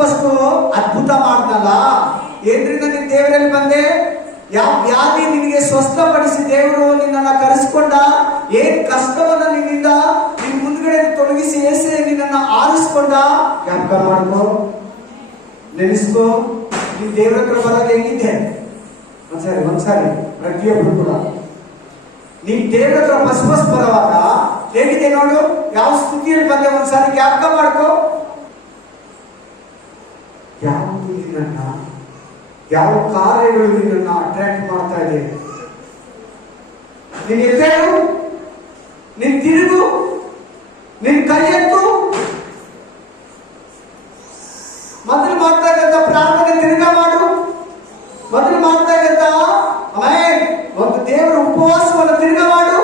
ಅದ್ಭುತ ಮಾಡ್ದಲ್ಲ. ಏನ್ರಿಂದ ನೀನ್ ದೇವರಲ್ಲಿ ಬಂದೆ? ಯಾವ ವ್ಯಾಧಿ ನಿನಗೆ ಸ್ವಸ್ಥಪಡಿಸಿ ದೇವರು ನಿನ್ನನ್ನ ಕರೆಸಿಕೊಂಡ? ಏನ್ ಕಷ್ಟವನ್ನ ನಿನ್ನಿಂದ ನಿನ್ ಮುಂದ್ಗಡೆ ತೊಲಗಿಸಿ ಏಸೆ ನಿನ್ನನ್ನ ಆರಿಸ್ಕೊಂಡ? ಜ್ಞಾಪಕ ಮಾಡ್ಕೋ, ನೆನೆಸ್ಕೋ. ನೀನ್ ದೇವರ ಹತ್ರ ಬರೋದು ಹೆಂಗಿದ್ದೆ? ಒಂದ್ಸಾರಿ ಪ್ರತಿಯೊಬ್ರು ಕೂಡ ನೀನ್ ದೇವರ ಹತ್ರ ಫಸ್ಟ್ ಬರುವಾಗ ಹೇಗಿದೆ ನೋಡು, ಯಾವ ಸ್ಥಿತಿಯಲ್ಲಿ ಬಂದೆ ಒಂದ್ಸಾರಿ ಜ್ಞಾಪಕ ಮಾಡ್ಕೋ. ಯಾವುದು ನಿನ್ನನ್ನ, ಯಾವ ಕಾರ್ಯಗಳು ನಿನ್ನನ್ನ ಅಟ್ರಾಕ್ಟ್ ಮಾಡ್ತಾ ಇದೆ? ನೀನ್ ಎದ್ದೇಳು, ನೀನ್ ತಿರುಗು, ನಿನ್ ಕೈ ಎತ್ತು. ಮೊದಲು ಮಾಡ್ತಾ ಇದ್ದಂತ ಪ್ರಾರ್ಥನೆ ತಿರುಗಾ ಮಾಡು. ಮೊದಲು ಮಾಡ್ತಾ ಇದ್ದಂತ ಒಂದು ದೇವರ ಉಪವಾಸವನ್ನು ತಿರುಗಾ ಮಾಡು.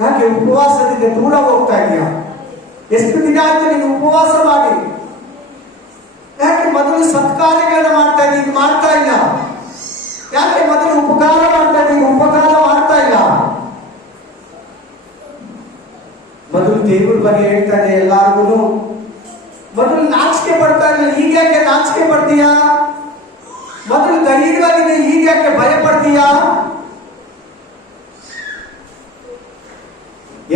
ಯಾಕೆ ಉಪವಾಸದಿಂದ ದೂರ ಹೋಗ್ತಾ ಇದೆಯಾ? ಎಷ್ಟು ದಿನ ಆಯ್ತು ನೀನು ಉಪವಾಸ ಮಾಡಿ? ಯಾಕೆ ಮೊದಲು ಸತ್ಕಾರ್ಯಗಳನ್ನ ಮಾಡ್ತಾ ಇದ್ದೀನಿ, ಮಾಡ್ತಾ ಇಲ್ಲ? ಯಾಕೆ ಮೊದಲು ಉಪಕಾರ ಮಾಡ್ತಾ ಇದ್ದೀನಿ, ಉಪಕಾರ ಮಾಡ್ತಾ ಇಲ್ಲ? ಮೊದಲು ದೇವ್ರ ಬಗ್ಗೆ ಹೇಳ್ತಾ ಇದೆ ಎಲ್ಲಾರ್ಗು. ಮೊದಲು ನಾಚಿಕೆ ಪಡ್ತಾ ಇಲ್ಲ, ಈಗ ಯಾಕೆ ನಾಚಿಕೆ ಪಡ್ತೀಯಾ? ಮೊದಲು ಧೈರ್ಯವಾಗಿದೆ, ಈಗ ಯಾಕೆ ಭಯ ಪಡ್ತೀಯಾ?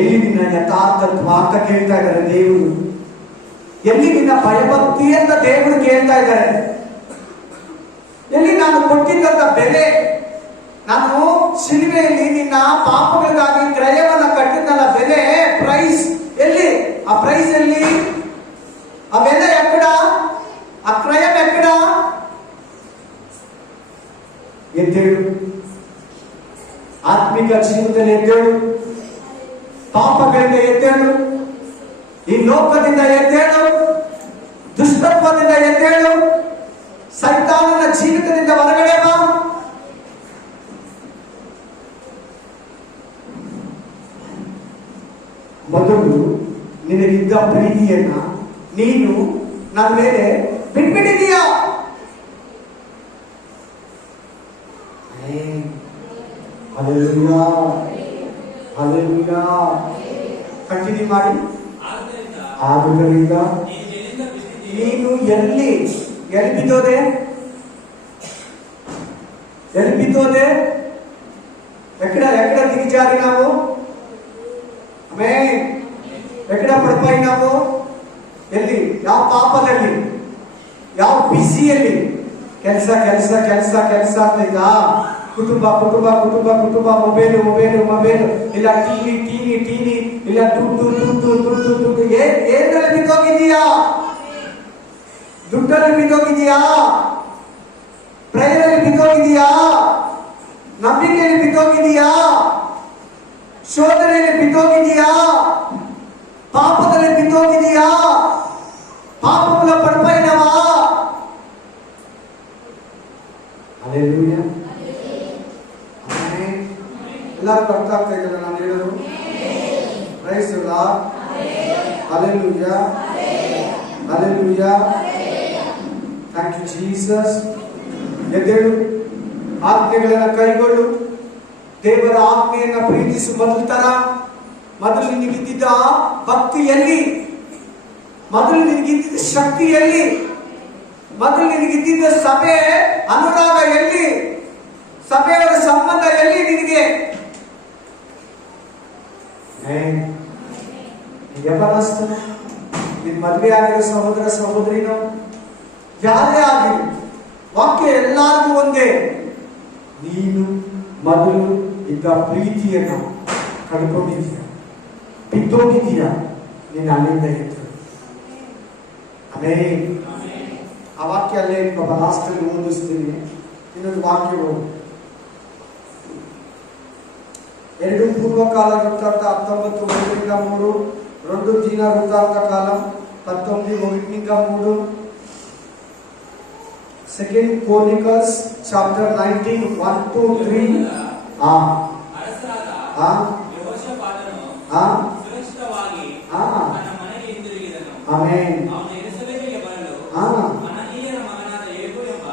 ಎಲ್ಲಿ ನಿನ್ನ ಯಥಾರ್ಥತ್ವ ಅಂತ ಕೇಳ್ತಾ ಇದ್ದಾರೆ ದೇವರು. ಎಲ್ಲಿ ನಿನ್ನ ಭಯಭಕ್ತಿ ಅಂತ ದೇವರು ಕೇಳ್ತಾ ಇದ್ದಾರೆ. ಎಲ್ಲಿ ನಾನು ಕೊಟ್ಟಿದ್ದಂತ ಬೆಲೆ, ನಾನು ಶಿಲುಬೆಯಲ್ಲಿ ನಿನ್ನ ಪಾಪಗಳಿಗಾಗಿ ಕ್ರಯವನ್ನ ಕಟ್ಟಿದ್ದಲ್ಲ, ಬೆಲೆ, ಪ್ರೈಸ್ ಎಲ್ಲಿ? ಆ ಪ್ರೈಸ್ ಎಲ್ಲಿ? ಆ ಬೆಲೆ ಎಕ್ಕಡ? ಆ ಕ್ರಯಂ ಎಕ್ಕಡ? ಎದ್ದೇಳು, ಆತ್ಮಿಕ ಜೀವನದಲ್ಲಿ ಎದ್ದೇಳು, ಪಾಪಗಳಿಂದ ಎದ್ದೇಳು, ಈ ಲೋಕದಿಂದ ಎದ್ದೇಳು, ದುಷ್ಟತ್ವದಿಂದ ಎದ್ದೇಳು, ಸೈತಾನನ ಜೀವಿತದಿಂದ ಹೊರಗಡೆ ಬಾ. ಮೊದಲು ನಿನಗಿದ್ದ ಪ್ರೀತಿಯನ್ನ ನೀನು ನನ್ನ ಮೇಲೆ ಬಿಟ್ಬಿಟ್ಟಿದೀಯಾ? Hallelujah, hallelujah. ಕಂಟಿನ್ಯೂ ಮಾಡಿ. ಆದುದರಿಂದ ನೀನು ಎಲ್ಲಿಂದ ಬಿದ್ದಿದ್ದೀಯೋ ನೀನು ಎಲ್ಲಿ ಬಿದ್ದೋದೆ? ಎಲ್ಲಿ ಬಿದ್ದೋದೆ? ఎక్కడ దిగజారినావు? ಆಮೇ ఎక్కడ పడిపోయినావు? ಎಲ್ಲಿ? ಯಾವ ಪಾಪದಲ್ಲಿ? ಯಾವ ಬಿಸಿಯಲ್ಲಿ? ಕೆಲಸ ಆಗ್ತೈತಾ? ಕುಟುಂಬ ಮೊಬೈಲು ಇಲ್ಲ ಟಿವಿ ಇಲ್ಲ ದುಡ್ಡು ಏನಲ್ಲಿ ಬಿದ್ದೋಗಿದೀಯಾ? ದುಡ್ಡಲ್ಲಿ ಬಿದ್ದೋಗಿದೀಯಾ? ಪ್ರೇಯರಲ್ಲಿ ಬಿದ್ದೋಗಿದೀಯಾ? ನಂಬಿಕೆಯಲ್ಲಿ ಬಿದ್ದೋಗಿದೀಯಾ? ಶೋಧನೆಯಲ್ಲಿ ಬಿದ್ದೋಗಿದೀಯಾ? ಪಾಪದಲ್ಲಿ ಬಿದ್ದೋಗಿದೀಯಾ? ಪಾಪముల పడిపోయినవా? ಹಲ್ಲೆಲೂಯಾ. ಆಮೆನ್. ಎಲ್ಲರೂ ಅರ್ಥ ಆಗ್ತಾ ಇದ್ದಾರೆ ನಾನು ಹೇಳೋದು? Praise the Lord. Hallelujah. Thank you Jesus. ಎದ್ದೇಳು, ಆಜ್ಞೆಗಳನ್ನು ಕೈಗೊಳ್ಳು. ದೇವರ ಆಜ್ಞೆಯನ್ನ ಪ್ರೀತಿಸು. ಮೊದಲು ನಿನಗಿದ್ದ ಭಕ್ತಿಯಲ್ಲಿ, ಮೊದಲು ನಿನಗಿದ್ದ ಶಕ್ತಿಯಲ್ಲಿ, ಮೊದಲು ನಿನಗಿದ್ದ ಸಭೆ ಅನುರಾಗ ಎಲ್ಲಿ, ಸಭೆಯವರ ಸಂಬಂಧ ಎಲ್ಲಿ ನಿನಗೆ? ಯವನಸ್ಥ, ನಿನ್ ಮದುವೆ ಆಗಿರೋ ಸಹೋದರ ಸಹೋದರಿನೋ ಯಾರೇ ಆಗಿರು, ವಾಕ್ಯ ಎಲ್ಲರಿಗೂ ಒಂದೇ. ನೀನು ಮೊದಲು ಇದ್ದ ಪ್ರೀತಿಯನ್ನು ಕಳ್ಕೊಂಡಿದೀಯ, ಬಿದ್ದೋಗಿದೀಯ. ನೀನು ಅಲ್ಲಿಂದ ಇತ್ತು. ಆಮೆನ್. ಆ ವಾಕ್ಯ ಅಲ್ಲೇ ಲಾಸ್ಟ್ ಅಲ್ಲಿ ಓದಿಸ್ತೀನಿ. ಇನ್ನೊಂದು ವಾಕ್ಯ ಓದು. 2 పూర్వకాల వృత్తాంత 19:1-3, 2 దిన వృత్తాంత కాలం 19:1-3, 2 Chronicles chapter 19 1-3. ಅರಸನಾದ ಯೆಹೋಷಾಫಾಟನು ಸುರಕ್ಷಿತವಾಗಿ ತನ್ನ ಮನೆಗೆ ಹಿಂದಿರುಗಿದನು. ಆಮೆನ್. ಅವನು ಯೆರೂಸಲೇಮಿಗೆ ಬರಲು ಅನನೀಯನ ಮಗನಾದ ಯೇಹು ಎಂಬ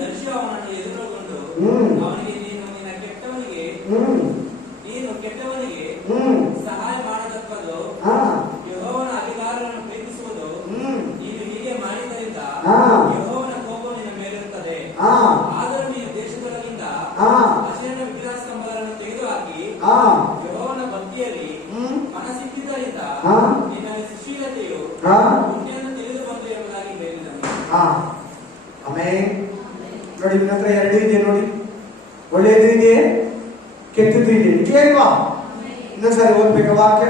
ದರ್ಶಿ ಅವನನ್ನು ಎದುರುಗೊಂಡು ಅವನಿಗೆ, ನೀನು ಕೆಟ್ಟವನಿಗೆ ಸಹಾಯ ಮಾಡತಕ್ಕದ್ದು ಯೆಹೋವನ ಅಧಿಕಾರವನ್ನು ಪ್ರೀತಿಸುವುದು. ನೀನು ಹೀಗೆ ಮಾಡಿದ್ದರಿಂದ ಯೆಹೋವನ ಕೋಪ ನಿನ್ನ ಮೇಲಿರುತ್ತದೆ. ಆದರೂ ನೀನು ದೇಶದೊಳಗಿಂದ ಅಶೇರನ ವಿಗ್ರಹಸ್ತಂಭಗಳನ್ನು ತೆಗೆದುಹಾಕಿ ಯೆಹೋವನ ಭಕ್ತಿಯಲ್ಲಿ ಮನಸ್ಸಿಟ್ಟಿದ್ದರಿಂದ ನಿನ್ನಲ್ಲಿ ಸುಶೀಲತೆಯು ಪುಣ್ಯವನ್ನು ತಿಳಿದು ಬಂತು ಎಂಬುದಾಗಿ ಹೇಳಿದನು. ಆಮೆನ್. ನೋಡಿ, ನಿಮ್ಮ ಹತ್ರ 2 ಇದೆ ನೋಡಿ. ಒಳ್ಳೆಯದು ಇದೆ, ಕೆಟ್ಟದ್ದು ಇದೆ. ನಿಜ ಅಲ್ವಾ? ಇನ್ನೊಂದ್ಸಾರಿ ಓದ್ಬೇಕಾ ವಾಕ್ಯ?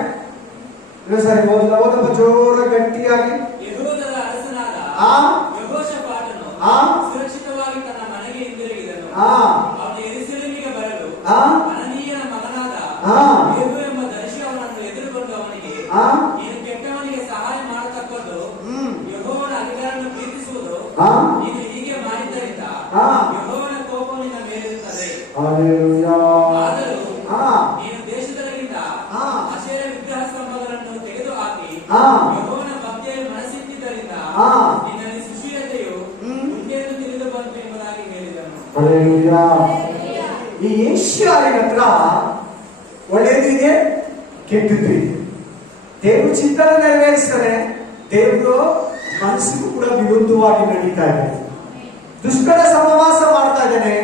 ಇನ್ನೊಂದ್ಸಾರಿ ಓದಪ್ಪ ಜೋರ ಗಟ್ಟಿಯಾಗಿ. ಯೆಹೂದದ ಅರಸನಾದ ಯೆಹೋಷಾಫಾಟನು ಸುರಕ್ಷಿತವಾಗಿ ತನ್ನ ಮನೆಗೆ ಹಿಂದಿರುಗಿದನು. ಅವನು ಯೆರೂಸಲೇಮಿಗೆ ಬರಲು ಅನನೀಯನ ಮಗನಾದ ಯೇಹು ಎಂಬ ದರ್ಶಿ ಅವನನ್ನು ಎದುರುಗೊಂಡು ಅವನಿಗೆ, ನೀನು ಕೆಟ್ಟವನಿಗೆ ಸಹಾಯ ಮಾಡತಕ್ಕದ್ದು ಯೆಹೋವನ ಅಧಿಕಾರವನ್ನು ಪ್ರೀತಿಸುವುದು. ನೀನು ಹೀಗೆ ಮಾಡಿದ್ದರಿಂದ ಯೆಹೋವನ ಕೋಪ ನಿನ್ನ ಮೇಲಿರುತ್ತದೆ. ಆದರೂ ನೀನು ದೇಶದೊಳಗಿಂದ ಅಶೇರ ವಿಗ್ರಹ ಸ್ತಂಭಗಳನ್ನು ತೆಗೆದುಹಾಕಿ ಯೆಹೋವನ ಭಕ್ತಿಯಲ್ಲಿ ಮನಸ್ಸಿಟ್ಟಿದ್ದರಿಂದ ನಿನ್ನಲ್ಲಿ ಸುಶೀಲತೆಯು ಪುಣ್ಯವನ್ನು ತಿಳಿದು ಬಂತು ಎಂಬುದಾಗಿ ಹೇಳಿದನು. ಈ ಏಷ್ಯಾವಿನ ಹತ್ರ ಒಳ್ಳೆಯದು ಇದೆ, ಕೆಟ್ಟದ್ದು ಇದೆ. ದೇವರು ಚಿಂತನೆ ನೆರವೇರಿಸ್ತಾನೆ. ದೇವರು ಮನಸ್ಸಿಗೂ ಕೂಡ ವಿರುದ್ಧವಾಗಿ ನಡೀತಾ ಇದ್ದಾನೆ. ದುಷ್ಟರ ಸಹವಾಸ ಮಾಡ್ತಾ ಇದ್ದಾನೆ.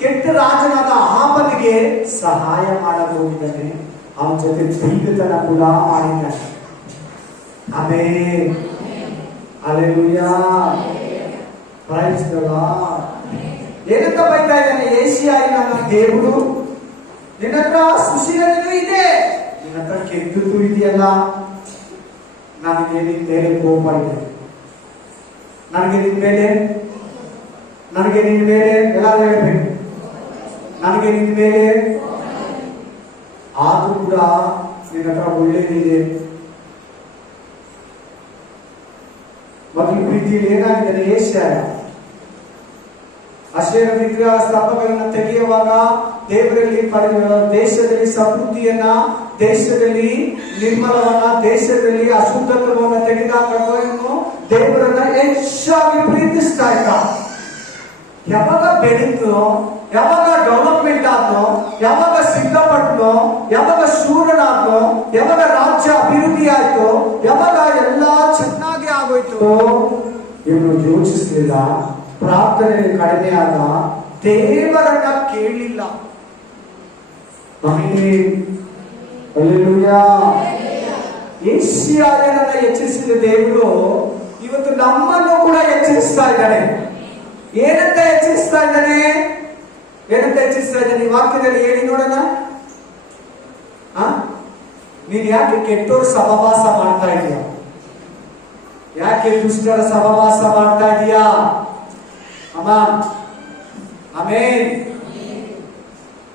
ಕೆಟ್ಟ ರಾಜನಾದ ಅಹಾಬನಿಗೆ ಸಹಾಯ ಮಾಡಲು ಹೋಗಿದ್ದಾನೆ. ಅವನ ಜೊತೆ ಬೀಗತನ ಕೂಡ ಮಾಡಿದ್ದಾನೆ. Amen. Hallelujah. Praise the Lord. ಏನಂತ ಬೈತಾ ಇದ್ದಾನೆ? ಏಷ್ಯಾಯಿನ ದೇವರು, ನಿನ್ನ ಹತ್ರ ಸುಶೀಲತೆಯೂ ಇದೆ, ನಿನ್ನ ಹತ್ರ ಕೆಟ್ಟದ್ದು ಇದೆಯಲ್ಲ. ನನಗೆ ನಿನ್ನ ಮೇಲೆ ಕೋಪ ಇದೆ. ನನಗೆ ನಿನ್ನ ಮೇಲೆ ಎಲ್ಲರೂ ಹೇಳ್ಬೇಕು, ನನಗೆ ನಿನ್ನ ಮೇಲೆ. ಆದ್ರೂ ಕೂಡ ನಿನ್ನ ಹತ್ರ ಒಳ್ಳೇದಿದೆ. ಮೊದಲು ಪ್ರೀತಿಯಲ್ಲಿ ಏನಾಗಿದ್ದಾನೆ? ಏಷ್ಯಾಯ ಅಶೇರ ವಿಗ್ರಹ ಸ್ತಂಭಗಳನ್ನು ತೆಗೆಯುವಾಗ ದೇವರಲ್ಲಿ ದೇಶದಲ್ಲಿ ಸಮೃದ್ಧಿಯನ್ನ, ದೇಶದಲ್ಲಿ ನಿರ್ಮಲವನ್ನ, ದೇಶದಲ್ಲಿ ಅಶುದ್ಧತ್ವವನ್ನು ತೆಗೆದಾಕನ್ನು ದೇವರನ್ನ ಹೆಚ್ಚಾಗಿ ಪ್ರೀತಿಸ್ತಾ ಇದ್ದ. ಯಾವಾಗ ಬೆಳೀತು, ಯಾವಾಗ ಡೆವಲಪ್ಮೆಂಟ್ ಆದ್ನೋ, ಯಾವಾಗ ಸಿದ್ಧಪಟ್ಟನೋ, ಯಾವಾಗ ಶೂರನಾದ್ನೋ, ಯಾವಾಗ ರಾಜ್ಯ ಅಭಿವೃದ್ಧಿ ಆಯ್ತು, ಯಾವಾಗ ಎಲ್ಲ ಚೆನ್ನಾಗಿ ಆಗೋಯ್ತು, ಇವನು ಯೋಚಿಸಲಿಲ್ಲ. ಪ್ರಾರ್ಥನೆ ಕಡಿಮೆ ಆದ, ದೇವರನ್ನ ಕೇಳಿಲ್ಲ. ಏಷ್ಯಾಯನನ್ನ ಎಚ್ಚರಿಸಿದ ದೇವರು ಇವತ್ತು ನಮ್ಮನ್ನು ಕೂಡ ಎಚ್ಚರಿಸ್ತಾ ಇದ್ದಾನೆ. ಏನಂತ ಎಚ್ಚರಿಸ್ತಾ ಇದ್ದಾನೆ? ಏನಂತ ಎಚ್ಚರಿಸ್ತಾ ಇದ್ದಾನೆ? ಈ ವಾಕ್ಯದಲ್ಲಿ ಹೇಳಿ ನೋಡೋಣ. ನೀನ್ ಯಾಕೆ ಕೆಟ್ಟೋರ್ ಸಹವಾಸ ಮಾಡ್ತಾ ಇದೀಯ? ಯಾಕೆ ದುಷ್ಟರ ಸಹವಾಸ ಮಾಡ್ತಾ ಇದೀಯಾ? ಅಮ್ಮ ಆಮೆನ್,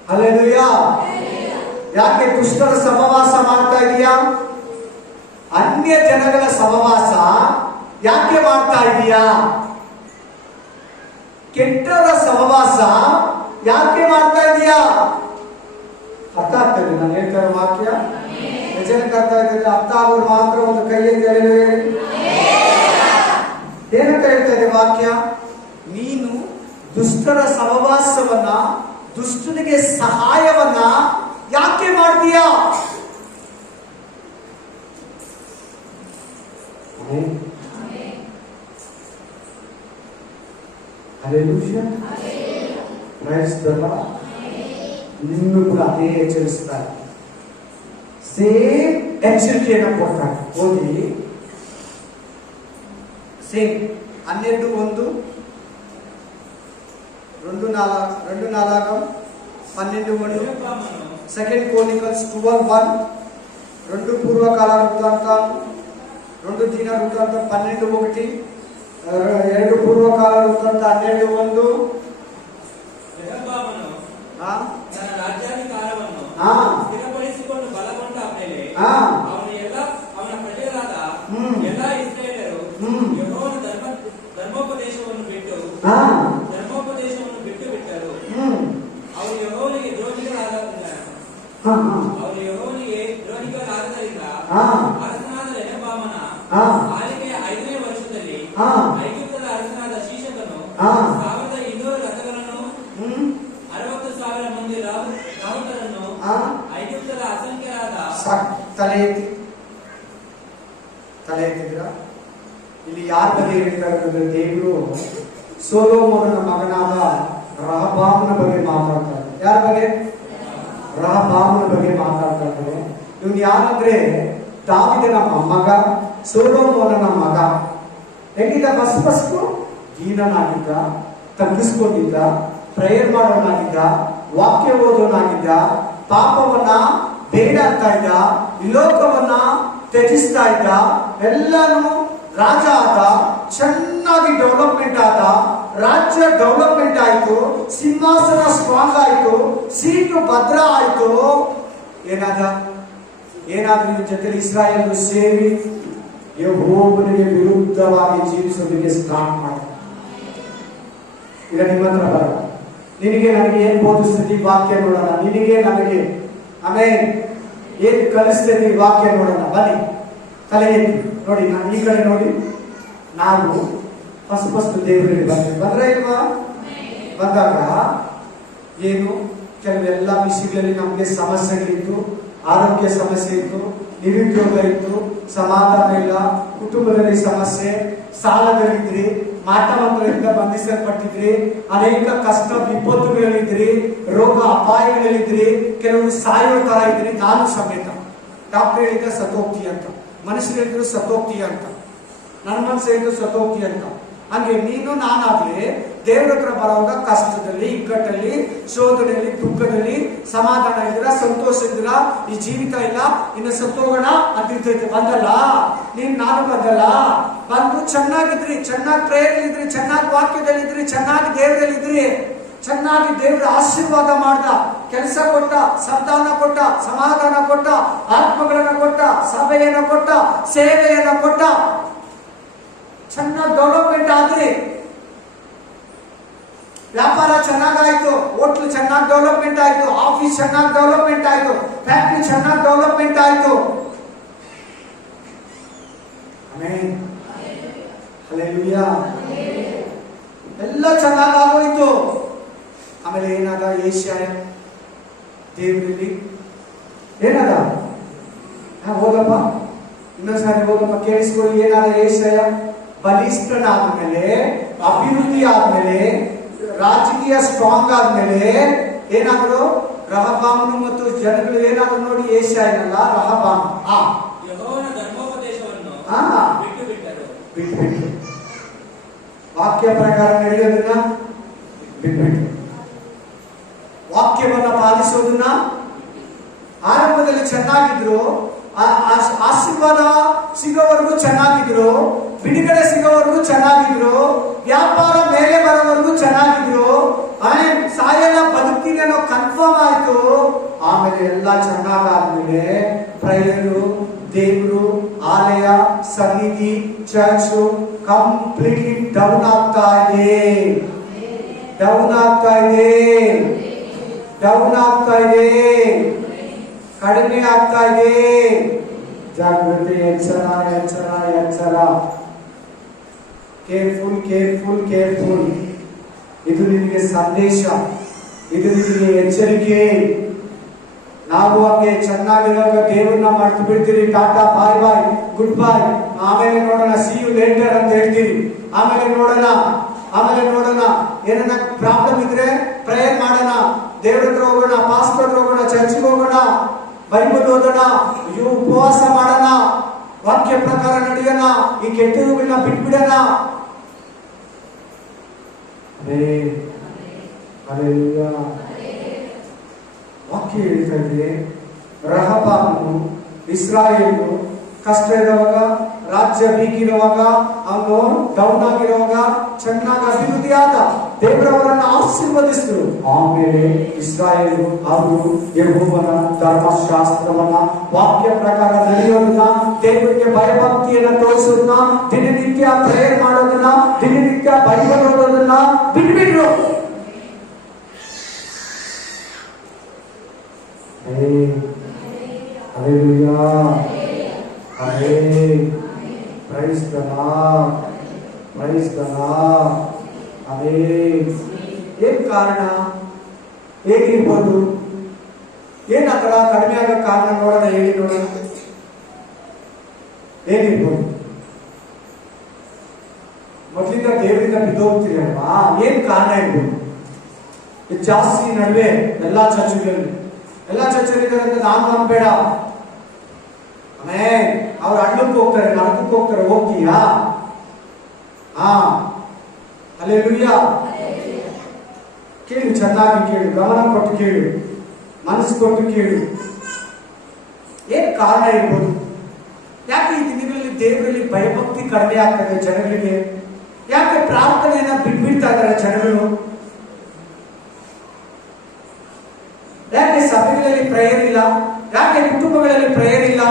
ಹಲ್ಲೆಲೂಯಾ. ಯಾಕೆ ದುಷ್ಟರ ಸಹವಾಸ ಮಾಡ್ತಾ ಇದೀಯಾ? ಅನ್ಯ ಜನಗಳ ಸಹವಾಸ ಯಾಕೆ ಮಾಡ್ತಾ ಇದೀಯಾ? ಕೆಟ್ಟರ ಸಹವಾಸ ಯಾಕೆ ಮಾಡ್ತಾ ಇದೀಯಾ? ಅರ್ಥ ಆಗ್ತದೆ ನಾನು ಹೇಳ್ತಾ ಇರೋ ವಾಕ್ಯ? ಜನಕ್ಕೆ ಅರ್ಥ ಆಗ್ತದೆ? ಅರ್ಥ ಆಗೋರು ಮಾತ್ರ ಒಂದು ಕೈಯಲ್ಲಿ ಹೇಳಿ. ಏನಂತ ಹೇಳ್ತಾ ಇದೆ ವಾಕ್ಯ? ನೀನು ದುಷ್ಟರ ಸಹವಾಸವನ್ನ, ದುಷ್ಟನಿಗೆ ಸಹಾಯವನ್ನ ಯಾಕೆ ಮಾಡ್ತೀಯಾ? ನಿನ್ನೂ ಕೂಡ ಅದೇ ಎಚ್ಚರಿಸ್ತಾರೆ, ಸೇಮ್ ಎಚ್ಚರಿಕೆಯನ್ನು ಕೊಡ್ತಾರೆ. ಓದಿ ಸೇಮ್ 12:1, 2:4, 12:1, ಸೆಕೆಂಡ್ ಕ್ರೋನಿಕಲ್ಸ್ 12:1, 2 ಪೂರ್ವಕಾಲ ವೃತ್ತಾಂತ, 2 ದಿನ ವೃತ್ತಾಂತ 12:1, 2 ಪೂರ್ವಕಾಲ ವೃತ್ತಾಂತ 12:1. ತನ್ನ ರಾಜ್ಯಾಧಿಕಾರವನ್ನು ಸ್ಥಿರಪಡಿಸಿಕೊಂಡು ಬಲಗೊಂಡ ಮೇಲೆ ಅವನ ಪ್ರಜೆಗಳಾದ ಎಲ್ಲ ಇಸ್ರಾಯೇಲರು ಯೆಹೋವನ ಧರ್ಮೋಪದೇಶವನ್ನು ಬಿಟ್ಟು ಬಿಟ್ಟರು. ಅವರು ಯೆಹೋವನಿಗೆ ದ್ರೋಹಿಗಳಾದ್ದರಿಂದ ಅರಸನಾದ ರೆಹಬ್ಬಾಮನ ಆಳ್ವಿಕೆಯ 5ನೇ ವರ್ಷದಲ್ಲಿ ಐಗುಪ್ತದ ಅರಸನಾದ ಶೀಷಕನು 1200 ರಥಗಳನ್ನು, 60,000 ಮಂದಿ ರಾಹುತರನ್ನು, ಐಗುಪ್ತದ ಅಸಂಖ್ಯರಾದ ತಲೆ ಎತ್ತಿದ್ರ. ಇಲ್ಲಿ ಯಾರ ಬಗ್ಗೆ ಹೇಳ್ತಾ ಇರೋದು? ದೇವರು ಸೊಲೊಮೋನನ ಮಗನಾದ ರಹಬಾಮನ ಬಗ್ಗೆ ಮಾತಾಡ್ತಾರೆ. ಯಾರ ಬಗ್ಗೆ? ರಹಬಾಮನ ಬಗ್ಗೆ ಮಾತಾಡ್ತಾ ಇದ್ದಾರೆ. ಇವನು ಯಾರಂದ್ರೆ ದಾವೀದನ ಮಗ, ಸೊಲೊಮೋನನ ಮಗ. ಹೆಂಗಿದ್ದ? ಫಸ್ಟ್ ದೀನನಾಗಿದ್ದ, ತಗ್ಗಿಸ್ಕೊಂಡಿದ್ದ, ಪ್ರೇಯರ್ ಮಾಡೋನಾಗಿದ್ದ, ವಾಕ್ಯ ಓದೋನಾಗಿದ್ದ, ಪಾಪವನ್ನ ಬೇಡ ಅಂತ ಇದ್ದ, ಲೋಕವನ್ನ ತ್ಯಜಿಸ್ತಾ ಇದ್ದ, ಎಲ್ಲಾನು ರಾಜ ಆದ, ಚೆನ್ನಾಗಿ ಡೆವಲಪ್ಮೆಂಟ್ ಆದ, ರಾಜ್ಯ ಡೆವಲಪ್ಮೆಂಟ್ ಆಯ್ತು, ಸಿಂಹಾಸನ ಸ್ಟ್ರಾಂಗ್ ಆಯ್ತು, ಸೀಟು ಭದ್ರ ಆಯ್ತು. ಏನಾದ್ರೂ ಜೊತೆಲಿ ಇಸ್ರಾಯೇಲ್ ಸೇರಿ ಯೆಹೋವನಿಗೆ ವಿರುದ್ಧವಾಗಿ ಜೀವಿಸೋದಕ್ಕೆ ಸ್ಟಾರ್ಟ್ ಮಾಡ್ತಾರೆ. ಈಗ ನಿಮ್ಮ ಹತ್ರ ಬರ, ನಿನಗೆ ನನಗೆ ಏನ್ ಬೋಧಿಸ್ತೀವಿ ವಾಕ್ಯ ನೋಡೋಣ. ನಿನಗೆ ನನಗೆ ಆಮೇಲೆ ಏನ್ ಕಲಿಸ್ತೀವಿ ವಾಕ್ಯ ನೋಡೋಣ. ಬನ್ನಿ, ತಲೆ ಎತ್ತಿ ನೋಡಿ. ನಾನು ಈ ಕಡೆ ನೋಡಿ. ನಾವು ಫಸ್ಟ್ ದೇವರಿಗೆ ಬಂದ್ರೆ ಇಲ್ವಾ? ಬಂದಾಗ ಏನು ಕೆಲವೆಲ್ಲ ವಿಷಯಗಳಲ್ಲಿ ನಮ್ಗೆ ಸಮಸ್ಯೆಗಳಿತ್ತು, ಆರೋಗ್ಯ ಸಮಸ್ಯೆ ಇತ್ತು, ನಿರುದ್ಯೋಗ ಇತ್ತು, ಸಮಾಧಾನ ಇಲ್ಲ, ಕುಟುಂಬದಲ್ಲಿ ಸಮಸ್ಯೆ, ಸಾಲದಲ್ಲಿದ್ರಿ, ಮಾಟಮಂತ್ರದಿಂದ ಬಂಧಿಸಲ್ಪಟ್ಟಿದ್ರಿ, ಅನೇಕ ಕಷ್ಟ ವಿಪತ್ತುಗಳಿದ್ರಿ, ರೋಗ ಅಪಾಯಗಳಿದ್ರಿ, ಕೆಲವರು ಸಾಯೋ ತರ ಇದ್ರಿ. ನಾನು ಸಮೇತ ಡಾಕ್ಟರ್ ಹೇಳಿದ ಸತ್ತೋಗ್ತಿ ಅಂತ, ಮನುಷ್ಯರು ಹೇಳಿದ್ರು ಸತ್ತೋಗ್ತಿ ಅಂತ, ನನ್ನ ಮನಸ್ಸು ಹೇಳಿದ್ರು ಸತ್ತೋಗ್ತಿ ಅಂತ. ಹಂಗೆ ನೀನು ನಾನಾಗ್ಲಿ ದೇವ್ರ ಹತ್ರ ಬರುವಾಗ ಕಷ್ಟದಲ್ಲಿ, ಇಕ್ಕಟ್ಟಲ್ಲಿ, ಶೋಧನೆಯಲ್ಲಿ, ದುಃಖದಲ್ಲಿ ಸಮಾಧಾನ ಇದ್ರ, ಸಂತೋಷ ಇದ್ರ, ಈ ಜೀವಿತ ಇಲ್ಲ, ಇನ್ನು ಸತ್ತೋಗೋಣ ಅಂತಿರ್ತೈತೆ. ಬಂದಲ್ಲ ನೀನ್, ನಾನು ಬಂದಲ್ಲ. ಬಂದು ಚೆನ್ನಾಗಿದ್ರಿ, ಚೆನ್ನಾಗಿ ಪ್ರೇಯರ್ ಇದ್ರಿ, ಚೆನ್ನಾಗಿ ವಾಕ್ಯದಲ್ಲಿದ್ರಿ, ಚೆನ್ನಾಗಿ ದೇವರಲ್ಲಿದ್ರಿ, ಚೆನ್ನಾಗಿ ದೇವರ ಆಶೀರ್ವಾದ ಮಾಡ್ದ, ಕೆಲಸ ಕೊಟ್ಟ, ಸಂತಾನ ಕೊಟ್ಟ, ಸಮಾಧಾನ ಕೊಟ್ಟ, ಆತ್ಮಗಳನ್ನ ಕೊಟ್ಟ, ಸಭೆಯನ್ನ ಕೊಟ್ಟ, ಸೇವೆಯನ್ನ ಕೊಟ್ಟ, ಚೆನ್ನಾಗಿ ಡೆವಲಪ್ಮೆಂಟ್ ಆದ್ರಿ. ವ್ಯಾಪಾರ ಚೆನ್ನಾಗಾಯ್ತು, ಹೋಟ್ಲು ಚೆನ್ನಾಗಿ ಡೆವಲಪ್ಮೆಂಟ್ ಆಯ್ತು, ಆಫೀಸ್ ಚೆನ್ನಾಗಿ ಡೆವಲಪ್ಮೆಂಟ್ ಆಯ್ತು, ಫ್ಯಾಕ್ಟ್ರಿ ಚೆನ್ನಾಗಿ ಡೆವಲಪ್ಮೆಂಟ್ ಆಯ್ತು. Amen, hallelujah. ಎಲ್ಲ ಚೆನ್ನಾಗಾಗೋಯ್ತು. ಆಮೇಲೆ ಏನಾದ? ಏಷ್ಯಾಯ ದೇವರಲ್ಲಿ ಏನದ? ಹೋಗಪ್ಪ, ಇನ್ನೊಂದ್ಸಾರಿ ಹೋಗಪ್ಪ, ಕೇಳಿಸ್ಕೊಳ್ಳಿ. ಏನಾದ ಏಷಯ ಬಲಿಷ್ಠನಾದ್ಮೇಲೆ, ಅಭಿವೃದ್ಧಿ ಆದ್ಮೇಲೆ, ರಾಜಕೀಯ ಸ್ಟ್ರಾಂಗ್ ಆದ್ಮೇಲೆ ಏನಾದ್ರು ರಹಬಾಮನು ಮತ್ತು ಜನಗಳು ಏನಾದ್ರು ನೋಡಿ, ಏಷಯನಲ್ಲ ರಹಬಾಮ ಯೆಹೋವನ ಧರ್ಮೋಪದೇಶವನ್ನು ಬಿಟ್ಟು ವಾಕ್ಯ ಪ್ರಕಾರ ನಡೆಯೋದನ್ನ ಬಿಟ್ಬಿಟ್ಟು ವಾಕ್ಯವನ್ನ ಪಾಲಿಸೋದನ್ನ. ಆರಂಭದಲ್ಲಿ ಚೆನ್ನಾಗಿದ್ರು, ಆಶೀರ್ವಾದ ಸಿಗೋವರೆಗೂ ಚೆನ್ನಾಗಿದ್ರು, ಬಿಡುಗಡೆ ಸಿಗೋವರೆಗೂ ಚೆನ್ನಾಗಿದ್ರು, ವ್ಯಾಪಾರ ಮೇಲೆ ಬರೋವರೆಗೂ ಚೆನ್ನಾಗಿದ್ರು, ಸಾಯಲ್ಲ ಬದುಕ್ತೀನಿ ಅನ್ನೋ ಕನ್ಫರ್ಮ್ ಆಯ್ತು. ಆಮೇಲೆ ಎಲ್ಲ ಚೆನ್ನಾಗಾದ್ಮೇಲೆ ಪ್ರಯರು, ದೇವರು, ಆಲಯ, ಸನ್ನಿಧಿ, ಚರ್ಚ್ ಕಂಪ್ಲೀಟ್ಲಿ ಡೌನ್ ಆಗ್ತಾ ಇದೆ, ಡೌನ್ ಆಗ್ತಾ ಇದೆ, ಡೌನ್ ಆಗ್ತಾ ಇದೆ, ಕಡಿಮೆ ಆಗ್ತಾ ಇದೆ. ಜಾಗೃತಿ, ಎಚ್ಚರ, ಎಚ್ಚರ, ಎಚ್ಚರ. Careful, careful, careful. ಇದು ನಿಮಗೆ ಸಂದೇಶ, ಇದು ನಿಮಗೆ ಎಚ್ಚರಿಕೆ. ನಾವು ಹಾಗೆ ಚೆನ್ನಾಗಿರುವಾಗ ದೇವರನ್ನ ಮಾಡ್ತು ಬಿಡ್ತೀರಿ, ಟಾಟಾ, ಬಾಯ್ ಬಾಯ್, ಗುಡ್ ಬಾಯ್, ಆಮೇಲೆ ನೋಡೋಣ, ಸಿ ಯು ಲೇಟರ್ ಅಂತ ಹೇಳ್ತೀರಿ. ಆಮೇಲೆ ನೋಡೋಣ, ಆಮೇಲೆ ನೋಡೋಣ, ಏನನ್ನ ಪ್ರಾಬ್ಲಮ್ ಇದ್ರೆ ಪ್ರೇಯರ್ ಮಾಡೋಣ, ದೇವ್ರ ಹತ್ರ ಹೋಗೋಣ, ಪಾಸ್ಟರ್ ಹತ್ರ ಹೋಗೋಣ, ಚರ್ಚ್ಗೆ ಹೋಗೋಣ, ಬೈಬಲ್ ಓದೋಣ, ಅಯ್ಯೋ ಉಪವಾಸ ಮಾಡೋಣ, ವಾಕ್ಯ ಪ್ರಕಾರ ನಡೆಯೋಣ, ಈ ಕೆಟ್ಟವುಗಳನ್ನ ಬಿಟ್ಬಿಡೋಣ. ವಾಕ್ಯ ಹೇಳ್ತಾ ಇದೆ, ರಹಬಾಮನು ಇಸ್ರಾಯೇಲು ಕಷ್ಟ ಇರುವಾಗ, ರಾಜ್ಯ ವೀಕ್ ಇರುವಾಗ, ಅವನು ಡೌನ್ ಆಗಿರುವಾಗ ಚೆನ್ನಾಗಿ ಅಭಿವೃದ್ಧಿ ಆದ, ದೇವರವರನ್ನು ಆಶೀರ್ವದಿಸಿದ್ರು. ಆಮೇಲೆ ಇಸ್ರಾಯೇಲು ಅವರು ಯೆಹೋವನ ಧರ್ಮಶಾಸ್ತ್ರವನ್ನ, ವಾಕ್ಯ ಪ್ರಕಾರ ನಡೆಯೋದನ್ನ, ದೇವರಿಗೆ ಭಯಭಕ್ತಿಯನ್ನ ತೋರಿಸೋದನ್ನ, ದಿನನಿತ್ಯ ಪ್ರೇಯರ್ ಮಾಡೋದನ್ನ, ದಿನನಿತ್ಯ ಬೈಬಲ್ ಓದೋದನ್ನ ಬಿಟ್ಬಿಟ್ರು. Praise the lord, praise the lord. ಏನ್ ಕಾರಣ? ಹೇಗಿರ್ಬೋದು? ಏನ್ ಆ ತರ ಕಡಿಮೆ ಆಗೋ ಕಾರಣ ನೋಡೋಣ, ಹೇಳಿ ನೋಡೋಣ. ಏನಿರ್ಬೋದು? ಮೊದಲಿಂದ ದೇವರಿಂದ ಬಿದ್ದೋಗ್ತೀರಿ ಅಲ್ವಾ? ಏನ್ ಕಾರಣ ಇರ್ಬೋದು? ಇದು ಜಾಸ್ತಿ ನಡುವೆ ಎಲ್ಲಾ ಚರ್ಚ್ಗಳಲ್ಲಿ ನಾನು ನಂಬೇಡ. ಆಮೇಲೆ ಅವ್ರು ಹಳ್ಳಕ್ಕೆ ಹೋಗ್ತಾರೆ, ನರಕಕ್ಕೆ ಹೋಗ್ತಾರೆ, ಹೋಗ್ತೀಯಾ? ಹಲ್ಲೆಲೂಯ. ಕೇಳು, ಚೆನ್ನಾಗಿ ಕೇಳು, ಗಮನ ಕೊಟ್ಟು ಕೇಳು, ಮನಸ್ಸು ಕೊಟ್ಟು ಕೇಳು. ಏನ್ ಕಾರಣ ಇರ್ಬೋದು? ಯಾಕೆ ಈ ದಿನಗಳಲ್ಲಿ ದೇವರಲ್ಲಿ ಭಯಭಕ್ತಿ ಕಡಿಮೆ ಆಗ್ತದೆ ಜನಗಳಿಗೆ? ಯಾಕೆ ಪ್ರಾರ್ಥನೆಯನ್ನ ಬಿಟ್ಬಿಡ್ತಾ ಇದ್ದಾರೆ ಜನಗಳು? ಯಾಕೆ ಸಭೆಗಳಲ್ಲಿ ಪ್ರೇಯರ್ ಇಲ್ಲ? ಯಾಕೆ ಕುಟುಂಬಗಳಲ್ಲಿ ಪ್ರೇಯರ್ ಇಲ್ಲ?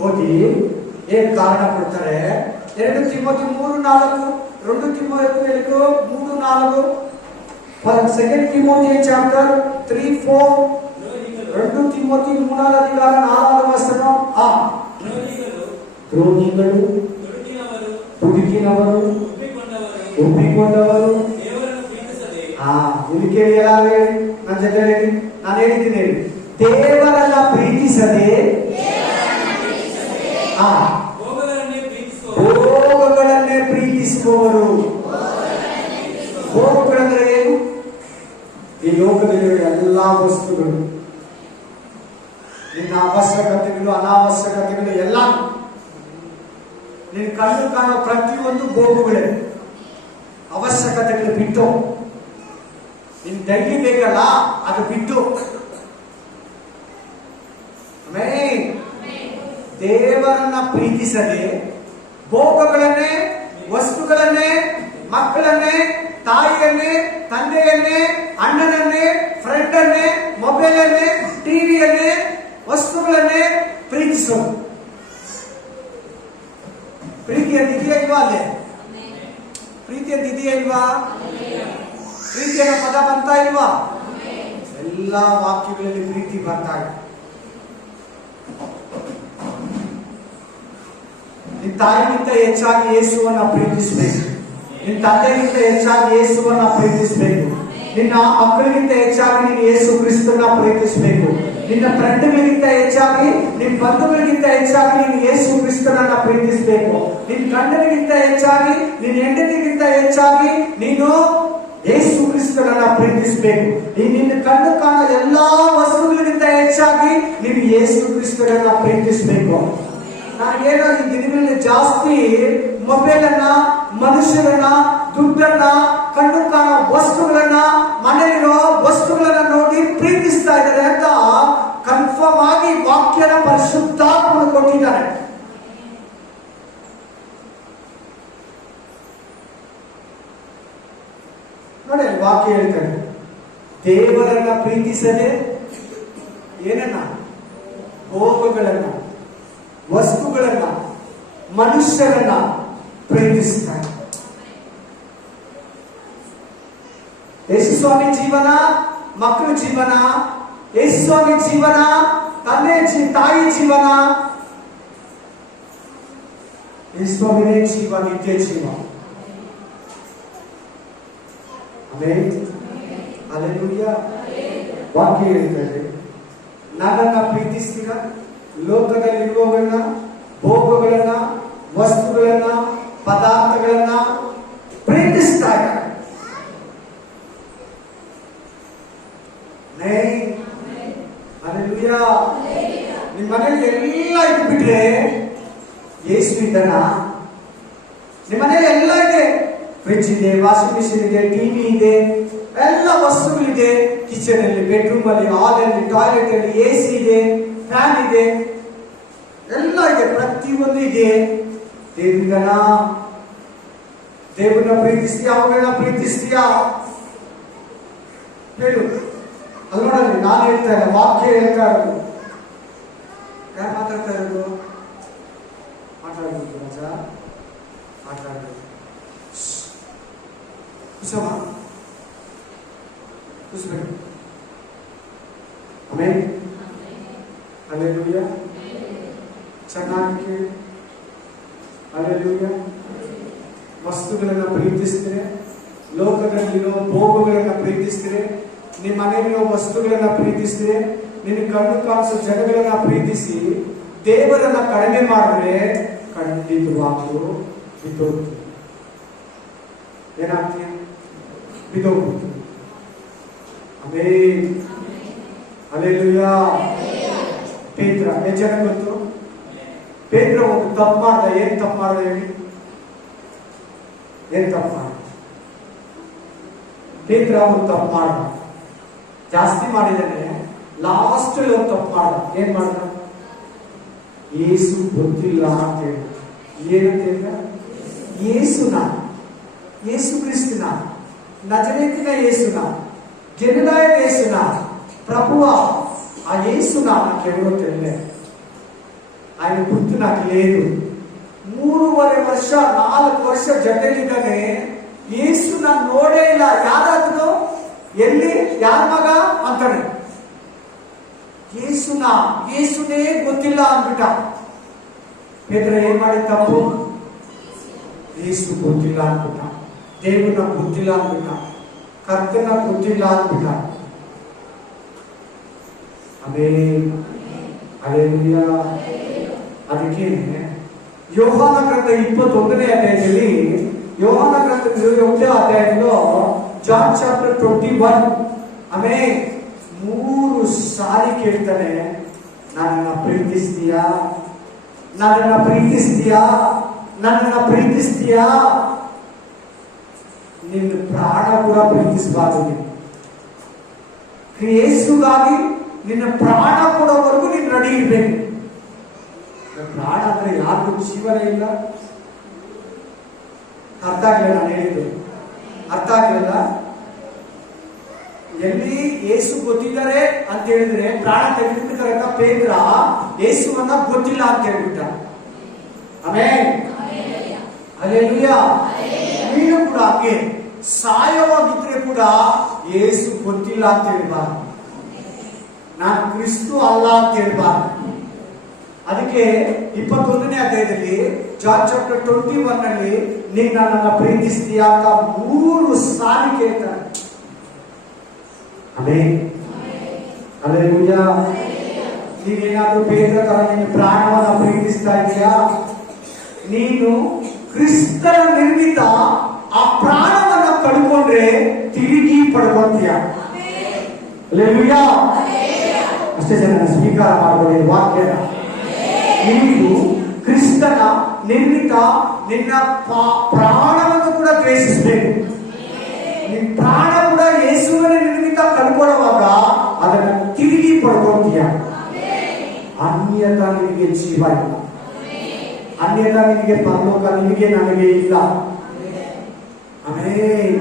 ಹೋಗಿ ಏನ್ ಕಾರಣ ಕೊಡ್ತಾರೆ? 2 Timothy 3:4, 2 Timothy 3:4, 2 Timothy chapter 3:4, 2 Timothy 3:4 ದ್ರೋಹಿಗಳು, ದುಡುಕಿನವರು, ಒಪ್ಪಿಕೊಂಡವರು. ಇಲ್ಲಿ ಕೇಳಿ, ಎಲ್ಲ ಹೇಳಿ, ನನ್ನ ಜೊತೆ ಹೇಳಿ, ನಾನು ಹೇಳಿದ್ದೀನಿ ಹೇಳಿ. ದೇವರನ್ನ ಪ್ರೀತಿಸದೆ ಭೋಗಗಳನ್ನೇ ಪ್ರೀತಿಸುವವರು. ಭೋಗಗಳಂದ್ರೆ ಏನು? ಈ ಲೋಕದಲ್ಲಿರುವ ಎಲ್ಲಾ ವಸ್ತುಗಳು, ನಿನ್ನ ಅವಶ್ಯಕತೆಗಳು, ಅನಾವಶ್ಯಕತೆಗಳು ಎಲ್ಲ, ನಿನ್ನ ಕಣ್ಣು ಕಾಣೋ ಪ್ರತಿಯೊಂದು ಭೋಗಗಳೇ. ಅವಶ್ಯಕತೆಗಳು ಬಿಟ್ಟು, ನಿನ್ ಡೈಲಿ ಬೇಕಲ್ಲ ಅದು ಬಿಟ್ಟು. ದೇವರನ್ನ ಪ್ರೀತಿಸದೆ ಭೋಗಗಳನ್ನೇ, ವಸ್ತುಗಳನ್ನೇ, ಮಕ್ಕಳನ್ನೇ, ತಾಯಿಯನ್ನೇ, ತಂದೆಯನ್ನೇ, ಅಣ್ಣನನ್ನೇ, ಫ್ರೆಂಡ್ ಅನ್ನೇ, ಮೊಬೈಲ್ ಅನ್ನೇ, ಟಿವಿಯನ್ನೇ, ವಸ್ತುಗಳನ್ನೇ ಪ್ರೀತಿಸೋದು. ಪ್ರೀತಿಯನ್ನು ಇದೆಯಾ ಇಲ್ವಾ? ಅಲ್ಲೇ ಪ್ರೀತಿಯನ್ನು ಇದೆಯಾ ಇಲ್ವಾ? ಪ್ರೀತಿಯ ಪದ ಬರ್ತಾ ಇಲ್ವಾ? ಎಲ್ಲಾ ವಾಕ್ಯಗಳಲ್ಲಿ ಪ್ರೀತಿ ಬರ್ತಾ ಇದೆ. ನಿನ್ನ ತಾಯಿಗಿಂತ ಹೆಚ್ಚಾಗಿ ಯೇಸುವನ್ನ ಪ್ರೀತಿಸಬೇಕು, ನಿನ್ನ ತಂದೆಗಿಂತ ಹೆಚ್ಚಾಗಿ ಯೇಸುವನ್ನ ಪ್ರೀತಿಸಬೇಕು, ನಿನ್ನ ಮಕ್ಕಳಿಗಿಂತ ಹೆಚ್ಚಾಗಿ ನೀನು ಯೇಸು ಕ್ರಿಸ್ತನ ಪ್ರೀತಿಸಬೇಕು. ನಿನ್ನ ಫ್ರೆಂಡ್ಗಳಿಗಿಂತ ಹೆಚ್ಚಾಗಿ, ನಿನ್ನ ಬಂಧುಗಳಿಗಿಂತ ಹೆಚ್ಚಾಗಿ ನೀನು ಯೇಸು ಕ್ರಿಸ್ತನನ್ನ ಪ್ರೀತಿಸಬೇಕು. ನಿನ್ನ ಗಂಡನಿಗಿಂತ ಹೆಚ್ಚಾಗಿ, ನಿನ್ನ ಹೆಂಡತಿಗಿಂತ ಹೆಚ್ಚಾಗಿ ನೀನು ಯೇಸು ಕ್ರಿಸ್ತನನ್ನ ಪ್ರೀತಿಸಬೇಕು. ನಿನ್ನ ಕಣ್ಣು ಕಾಣೋ ಎಲ್ಲಾ ವಸ್ತುಗಳಿಗಿಂತ ಹೆಚ್ಚಾಗಿ ನೀನು ಯೇಸು ಕ್ರಿಸ್ತನನ್ನ ಪ್ರೀತಿಸಬೇಕು. ನಾನೇನೋ ಈ ದಿನಗಳಲ್ಲಿ ಜಾಸ್ತಿ ಮೊಬೈಲ್ ಅನ್ನ, ಮನುಷ್ಯರನ್ನ, ದುಡ್ಡನ್ನ, ಕಣ್ಣು ಕಾಣೋ ವಸ್ತುಗಳನ್ನ, ಮನೆಯಲ್ಲಿರೋ ವಸ್ತುಗಳನ್ನ ನೋಡಿ ಪ್ರೀತಿಸ್ತಾ ಇದ್ದಾರೆ ಅಂತ ಕನ್ಫರ್ಮ್ ಆಗಿ ವಾಕ್ಯನ ಪರಿಶುದ್ಧಾತ್ಮನು ಕೊಟ್ಟಿದ್ದಾರೆ. ನೋಡಿ ವಾಕ್ಯ ಹೇಳ್ತಾರೆ, ದೇವರನ್ನ ಪ್ರೀತಿಸದೆ ಏನನ್ನ, ಭೋಗಗಳನ್ನ, ವಸ್ತುಗಳನ್ನ, ಮನುಷ್ಯರನ್ನ ಪ್ರೀತಿಸ್ತಾರೆ. ಯೇಸು ಸ್ವಾಮಿ ಜೀವನ, ಮಕ್ಕಳ ಜೀವನ, ಯೇಸು ಸ್ವಾಮಿ ಜೀವನ, ತಂದೆ ತಾಯಿ ಜೀವನ, ಯೇಸು ಸ್ವಾಮಿನೇ ಜೀವ, ನಿತ್ಯ ಜೀವ. Amen, hallelujah. ವಾಕ್ಯ ಹೇಳ್ತಾರೆ, ನನ್ನನ್ನ ಪ್ರೀತಿಸ್ತೀರಾ? ಲೋಕದಲ್ಲಿರುವವನ್ನ, ಭೋಗಗಳನ್ನ, ವಸ್ತುಗಳನ್ನ, ಪದಾರ್ಥಗಳನ್ನ ಪ್ರೀತಿಸ್ತಾ ಇದ್ದಾರೆ. ಹಲ್ಲೆಲೂಯಾ. ನಿಮ್ಮ ಮನೆಯಲ್ಲಿ ಎಲ್ಲ ಇಟ್ಬಿಟ್ರೆ ಯೇಸು ಇದ್ದಾನ? ನಿಮ್ಮ ಮನೆಯಲ್ಲಿ ಎಲ್ಲ ಇದೆ. ಫ್ರಿಡ್ಜ್ ಇದೆ, ವಾಷಿಂಗ್ ಮಿಷಿನ್ ಇದೆ, ಟಿವಿ ಇದೆ, ಎಲ್ಲ ವಸ್ತುಗಳಿದೆ. ಕಿಚನ್ ಅಲ್ಲಿ, ಬೆಡ್ರೂಮ್ ಅಲ್ಲಿ, ಹಾಲ್ ಅಲ್ಲಿ, ಟಾಯ್ಲೆಟ್ ಅಲ್ಲಿ AC ಇದೆ, ಫ್ಯಾನ್ ಇದೆ, ಎಲ್ಲ ಇದೆ, ಪ್ರತಿಯೊಂದು ಇದೆ. ದೇವರನ್ನ ಪ್ರೀತಿಸ್ತೀಯಾ? ಅವುಗಳನ್ನ ಪ್ರೀತಿಸ್ತೀಯಾ? ಹೇಳು. ಅದು ನೋಡಲ್ಲಿ, ನಾನು ಹೇಳ್ತಾ ಇಲ್ಲ, ವಾಕ್ಯ ಹೇಳ್ತಾ ಇರೋದು. ಯಾರು ಮಾತಾಡ್ತಾ ಇರೋದು? ಮಾತಾಡ್ಬೇಕು ರಾಜ, ಮಾತಾಡ್ಬೇಕು. ಕುಸಮ ಕುಸ್ಬೇಕು. Amen, hallelujah. ಚೆನ್ನಾಗಿ ಕೇಳಿ. ಹಲ್ಲೆಲೂಯಾ. ವಸ್ತುಗಳನ್ನ ಪ್ರೀತಿಸ್ತೀರಿ, ಲೋಕದಲ್ಲಿರೋ ಭೋಗಗಳನ್ನ ಪ್ರೀತಿಸ್ತೀರಿ, ನಿಮ್ಮ ಮನೆಯಲ್ಲಿರೋ ವಸ್ತುಗಳನ್ನ ಪ್ರೀತಿಸ್ತೀರಿ, ನಿನ್ನ ಕಣ್ಣು ಕಾಣಿಸೋ ಜನಗಳನ್ನ ಪ್ರೀತಿಸಿ ದೇವರನ್ನ ಕಡಿಮೆ ಮಾಡಿದ್ರೆ ಖಂಡಿತವಾಗ್ಲೂ ಬಿದ್ದೋಗ್ತೀವಿ. ಏನಾಗ್ತೀವಿ? ಬಿದ್ದೋಗ್ಬಿಡ್ತೀವಿ. Amen, hallelujah. ಪೇತ್ರ, ಎಷ್ಟು ಜನ ಗೊತ್ತು? ಪೇತ್ರ ಒಂದು ತಪ್ಪು ಮಾಡ್ದ. ಏನ್ ತಪ್ಪು ಮಾಡ್ದ ಹೇಳಿ? ಏನ್ ತಪ್ಪು ಮಾಡ್ದ? ಪೇತ್ರ ಒಂದು ತಪ್ಪು ಮಾಡ್ದ, ಜಾಸ್ತಿ ಮಾಡಿದಾನೆ. ಲಾಸ್ಟ್ ಒಂದು ತಪ್ಪು ಮಾಡ್ದ. ಏನ್ ಮಾಡ್ದ? ಯೇಸು ಗೊತ್ತಿಲ್ಲ ಅಂತ ಹೇಳಿ. ಏನಂತ ಹೇಳಿದ? ಯೇಸುನ, ಯೇಸು ಕ್ರಿಸ್ತನ, ನಜರೇತಿನ ಯೇಸುನ, ಗೆನದಾಯ ಯೇಸುನ, ప్రభువా ఆ యేసు నాకెవరో తెలియదు, ఆయన గుర్తు నాకు లేదు. 4 ವರ್ಷ ಜೊತೆಲಿದ್ದಾನೆ. ಯೇಸು ನಾನು ನೋಡೇ ಇಲ್ಲ. ಯಾರಾದ್ರು ಎಲ್ಲಿ, ಯಾರ ಮಗ ಅಂತಾನೆ. ಯೇಸುನೇ ಗೊತ್ತಿಲ್ಲ ಅಂದ್ಬಿಟ್ಟ. ಪೇತ್ರ ಏನ್ ಮಾಡಿ ತಪ್ಪು? ಯೇಸು ಗೊತ್ತಿಲ್ಲ ಅಂದ್ಬಿಟ್ಟ, ದೇವರನ್ನ ಗೊತ್ತಿಲ್ಲ ಅಂದ್ಬಿಟ್ಟ, ಕರ್ತನ ಗೊತ್ತಿಲ್ಲ ಅಂದ್ಬಿಟ್ಟ. Amen, hallelujah. ಅದಕ್ಕೆ ಯೋಹಾನ ಗ್ರಂಥ 21ನೇ ಅಧ್ಯಾಯದಲ್ಲಿ, ಯೋಹಾನ ಗ್ರಂಥ 21ನೇ ಅಧ್ಯಾಯದಲ್ಲಿ ಜಾನ್ ಚಾಪ್ಟರ್ 21, ಆಮೆನ್, 3 ಸಾರಿ ಕೇಳ್ತಾನೆ, ನನ್ನನ್ನ ಪ್ರೀತಿಸ್ತೀಯಾ? ನನ್ನನ್ನ ಪ್ರೀತಿಸ್ತೀಯಾ? ನನ್ನನ್ನ ಪ್ರೀತಿಸ್ತೀಯಾ? ನಿನ್ನ ಪ್ರಾಣ ಕೂಡ ಪ್ರೀತಿಸಬಾರ್ದು. ಯೇಸುಗಾಗಿ ನಿನ್ನ ಪ್ರಾಣ ಕೊಡೋವರೆಗೂ ನೀನು ರೆಡಿ ಇರ್ಬೇಕು. ಪ್ರಾಣ ಅಂದ್ರೆ ಯಾರಿಗೂ ಜೀವನ ಇಲ್ಲ. ಅರ್ಥ ಆಗ್ಲಿಲ್ಲ ನಾನು ಹೇಳಿದ್ದು? ಅರ್ಥ ಆಗ್ಲಿಲ್ಲ? ಎಲ್ಲಿ ಯೇಸು ಗೊತ್ತಿದ್ದಾರೆ ಅಂತ ಹೇಳಿದ್ರೆ ಪ್ರಾಣ ತೆಗೆದುಬಿಡ್ತಾರೆ ಅಂತ ಪೇತ್ರ ಯೇಸುವನ್ನ ಗೊತ್ತಿಲ್ಲ ಅಂತ ಹೇಳ್ಬಿಟ್ಟ. Amen, hallelujah. ನೀನು ಕೂಡ ಹಾಗೆ ಸಾಯವಾಗಿದ್ರೆ ಕೂಡ ಯೇಸು ಗೊತ್ತಿಲ್ಲ ಅಂತ ಹೇಳ್ಬಾರ್ದು, ನಾನು ಕ್ರಿಸ್ತು ಅಲ್ಲ ಅಂತ ಹೇಳ್ಬಾರ್ದು. ಅದಕ್ಕೆ 21ನೇ ಅಧ್ಯಾಯದಲ್ಲಿ ಜಾನ್ ಚಾಪ್ಟರ್ 21 ನಲ್ಲಿ ನೀನು ನನ್ನನ್ನ ಪ್ರೀತಿಸ್ತೀಯಾ ಅಂತ 3 ಸಾರಿ ಕೇಳ್ತಾನೆ. ಆಮೆನ್. ಹಲ್ಲೆಲೂಯಾ. ನೀನೇನಾದ್ರೂ ಪೇತ್ರ ತರ ನಿನ್ನ ಪ್ರಾಣವನ್ನ ಪ್ರೀತಿಸ್ತಾ ಇದೆಯಾ? ನೀನು ಕ್ರಿಸ್ತನ ನಿರ್ಮಿತ ಆ ಪ್ರಾಣವನ್ನ ಕಳ್ಕೊಂಡ್ರೆ ತಿರುಗಿ ಪಡ್ಕೊಂತೀಯ. ಹಲ್ಲೆಲೂಯಾ. ಅಷ್ಟೇ ಜನ ಸ್ವೀಕಾರ ಮಾಡ್ಕೊಳ್ಳಿ ವಾಕ್ಯನ. ನೀನು ಕ್ರಿಸ್ತನ ನಿರ್ಮಿತ ನಿನ್ನ ಪ್ರಾಣವನ್ನು ಕೂಡ ದ್ವೇಷಿಸಬೇಕು. ನಿನ್ನ ಪ್ರಾಣ ಕೂಡ ಯೇಸುವಿನ ನಿರ್ಮಿತ ಕಳ್ಕೊಳ್ಳುವಾಗ ಅದನ್ನು ತಿರುಗಿ ಪಡ್ಕೊಂತೀಯ. ಅನ್ಯತಾ ನಿನಗೆ ಜೀವ ಇಲ್ಲ, ಅನ್ಯತಾ ನಿನಗೆ ಪರಲೋಕ ನಿನಗೆ ನನಗೆ ಇಲ್ಲ. ಆಮೆನ್.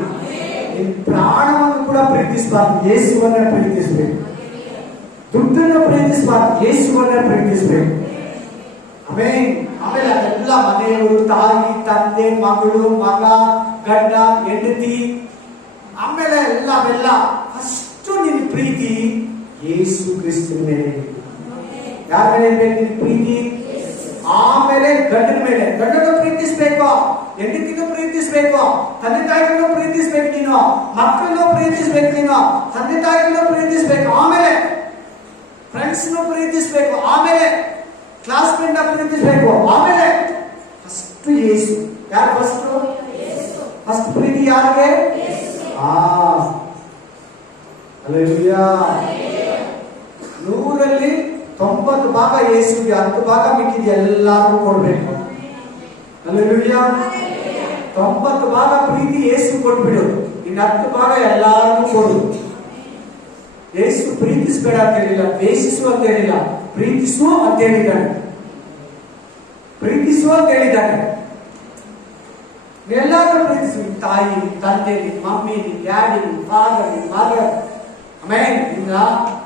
ನಿನ್ನ ಪ್ರಾಣವನ್ನು ಕೂಡ ಪ್ರೀತಿಸಬಾರ್ದು, ಯೇಸುವನ್ನ ಪ್ರೀತಿಸಬೇಕು. ದುಡ್ಡನ್ನು ಪ್ರೀತಿಸಬಾರ್ದು, ಯೇಸುವನ್ನ ಪ್ರೀತಿಸಬೇಕು. ಆಮೆನ್. ಆಮೇಲೆ ಅದೆಲ್ಲ ಮನೆಯವರು, ತಾಯಿ, ತಂದೆ, ಮಗಳು, ಮಗ, ಗಂಡ, ಹೆಂಡತಿ, ಆಮೇಲೆ ಅವೆಲ್ಲ ಅಷ್ಟು ನಿನ್ನ ಪ್ರೀತಿ ಯೇಸು ಕ್ರಿಸ್ತನ ಮೇಲೆ. ಯಾರ ಮೇಲೆ ಇರ್ಬೇಕು ನಿನ್ನ ಪ್ರೀತಿ? ಆಮೇಲೆ ಗಂಡನ ಮೇಲೆ. ಗಂಡನ್ನು ಪ್ರೀತಿಸ್ಬೇಕು, ಹೆಂಡತಿನೂ ಪ್ರೀತಿಸ್ಬೇಕು, ತಂದೆ ತಾಯಿಗಳನ್ನು ಪ್ರೀತಿಸ್ಬೇಕು, ನೀನು ಮಕ್ಕಳನ್ನು ಪ್ರೀತಿಸ್ಬೇಕು, ನೀನು ತಂದೆ ತಾಯಿಗಳನ್ನು ಪ್ರೀತಿಸ್ಬೇಕು, ಆಮೇಲೆ ಫ್ರೆಂಡ್ಸ್ನು ಪ್ರೀತಿಸ್ಬೇಕು, ಆಮೇಲೆ ಕ್ಲಾಸ್ಮೇಟ್ ಪ್ರೀತಿಸ್ಬೇಕು, ಆಮೇಲೆ ಫಸ್ಟ್ ಯೇಸು. ಯಾರು ಫಸ್ಟ್? ಫಸ್ಟ್ ಪ್ರೀತಿ ಯಾರಿಗೆ? ಹಲ್ಲೆಲೂಯಾ. 100ರಲ್ಲಿ 90 ಭಾಗ ಯೇಸುವಿಗೆ, 10 ಭಾಗ ಮಿಕ್ಕಿದ ಎಲ್ಲರೂ ಕೊಡ್ಬೇಕು. ಹಲ್ಲೆಲೂಯಾ. 90 ಭಾಗ ಪ್ರೀತಿ ಯೇಸು ಕೊಟ್ಬಿಡು, ಇನ್ನು 10 ಭಾಗ ಎಲ್ಲಾರ್ಗೂ ಕೊಡು. ಯೇಸು ಪ್ರೀತಿಸಬೇಡ ಅಂತ ಹೇಳಿಲ್ಲ, ದ್ವೇಷಿಸು ಅಂತ ಹೇಳಿಲ್ಲ, ಪ್ರೀತಿಸು ಅಂತ ಹೇಳಿದ್ದಾನೆ. ಪ್ರೀತಿಸು ಅಂತ ಹೇಳಿದ್ದಾನೆ. ಎಲ್ಲಾದ್ರೂ ಪ್ರೀತಿಸು. ನಿನ್ ತಾಯಿ, ನಿನ್ ತಂದೆ, ನಿನ್ ಮಮ್ಮಿ, ನಿನ್ ಡ್ಯಾಡಿ, ನಿನ್ ಫಾದರ್, ನಿನ್ ಮದರ್, ಆಮೇಲೆ ನಿನ್ನ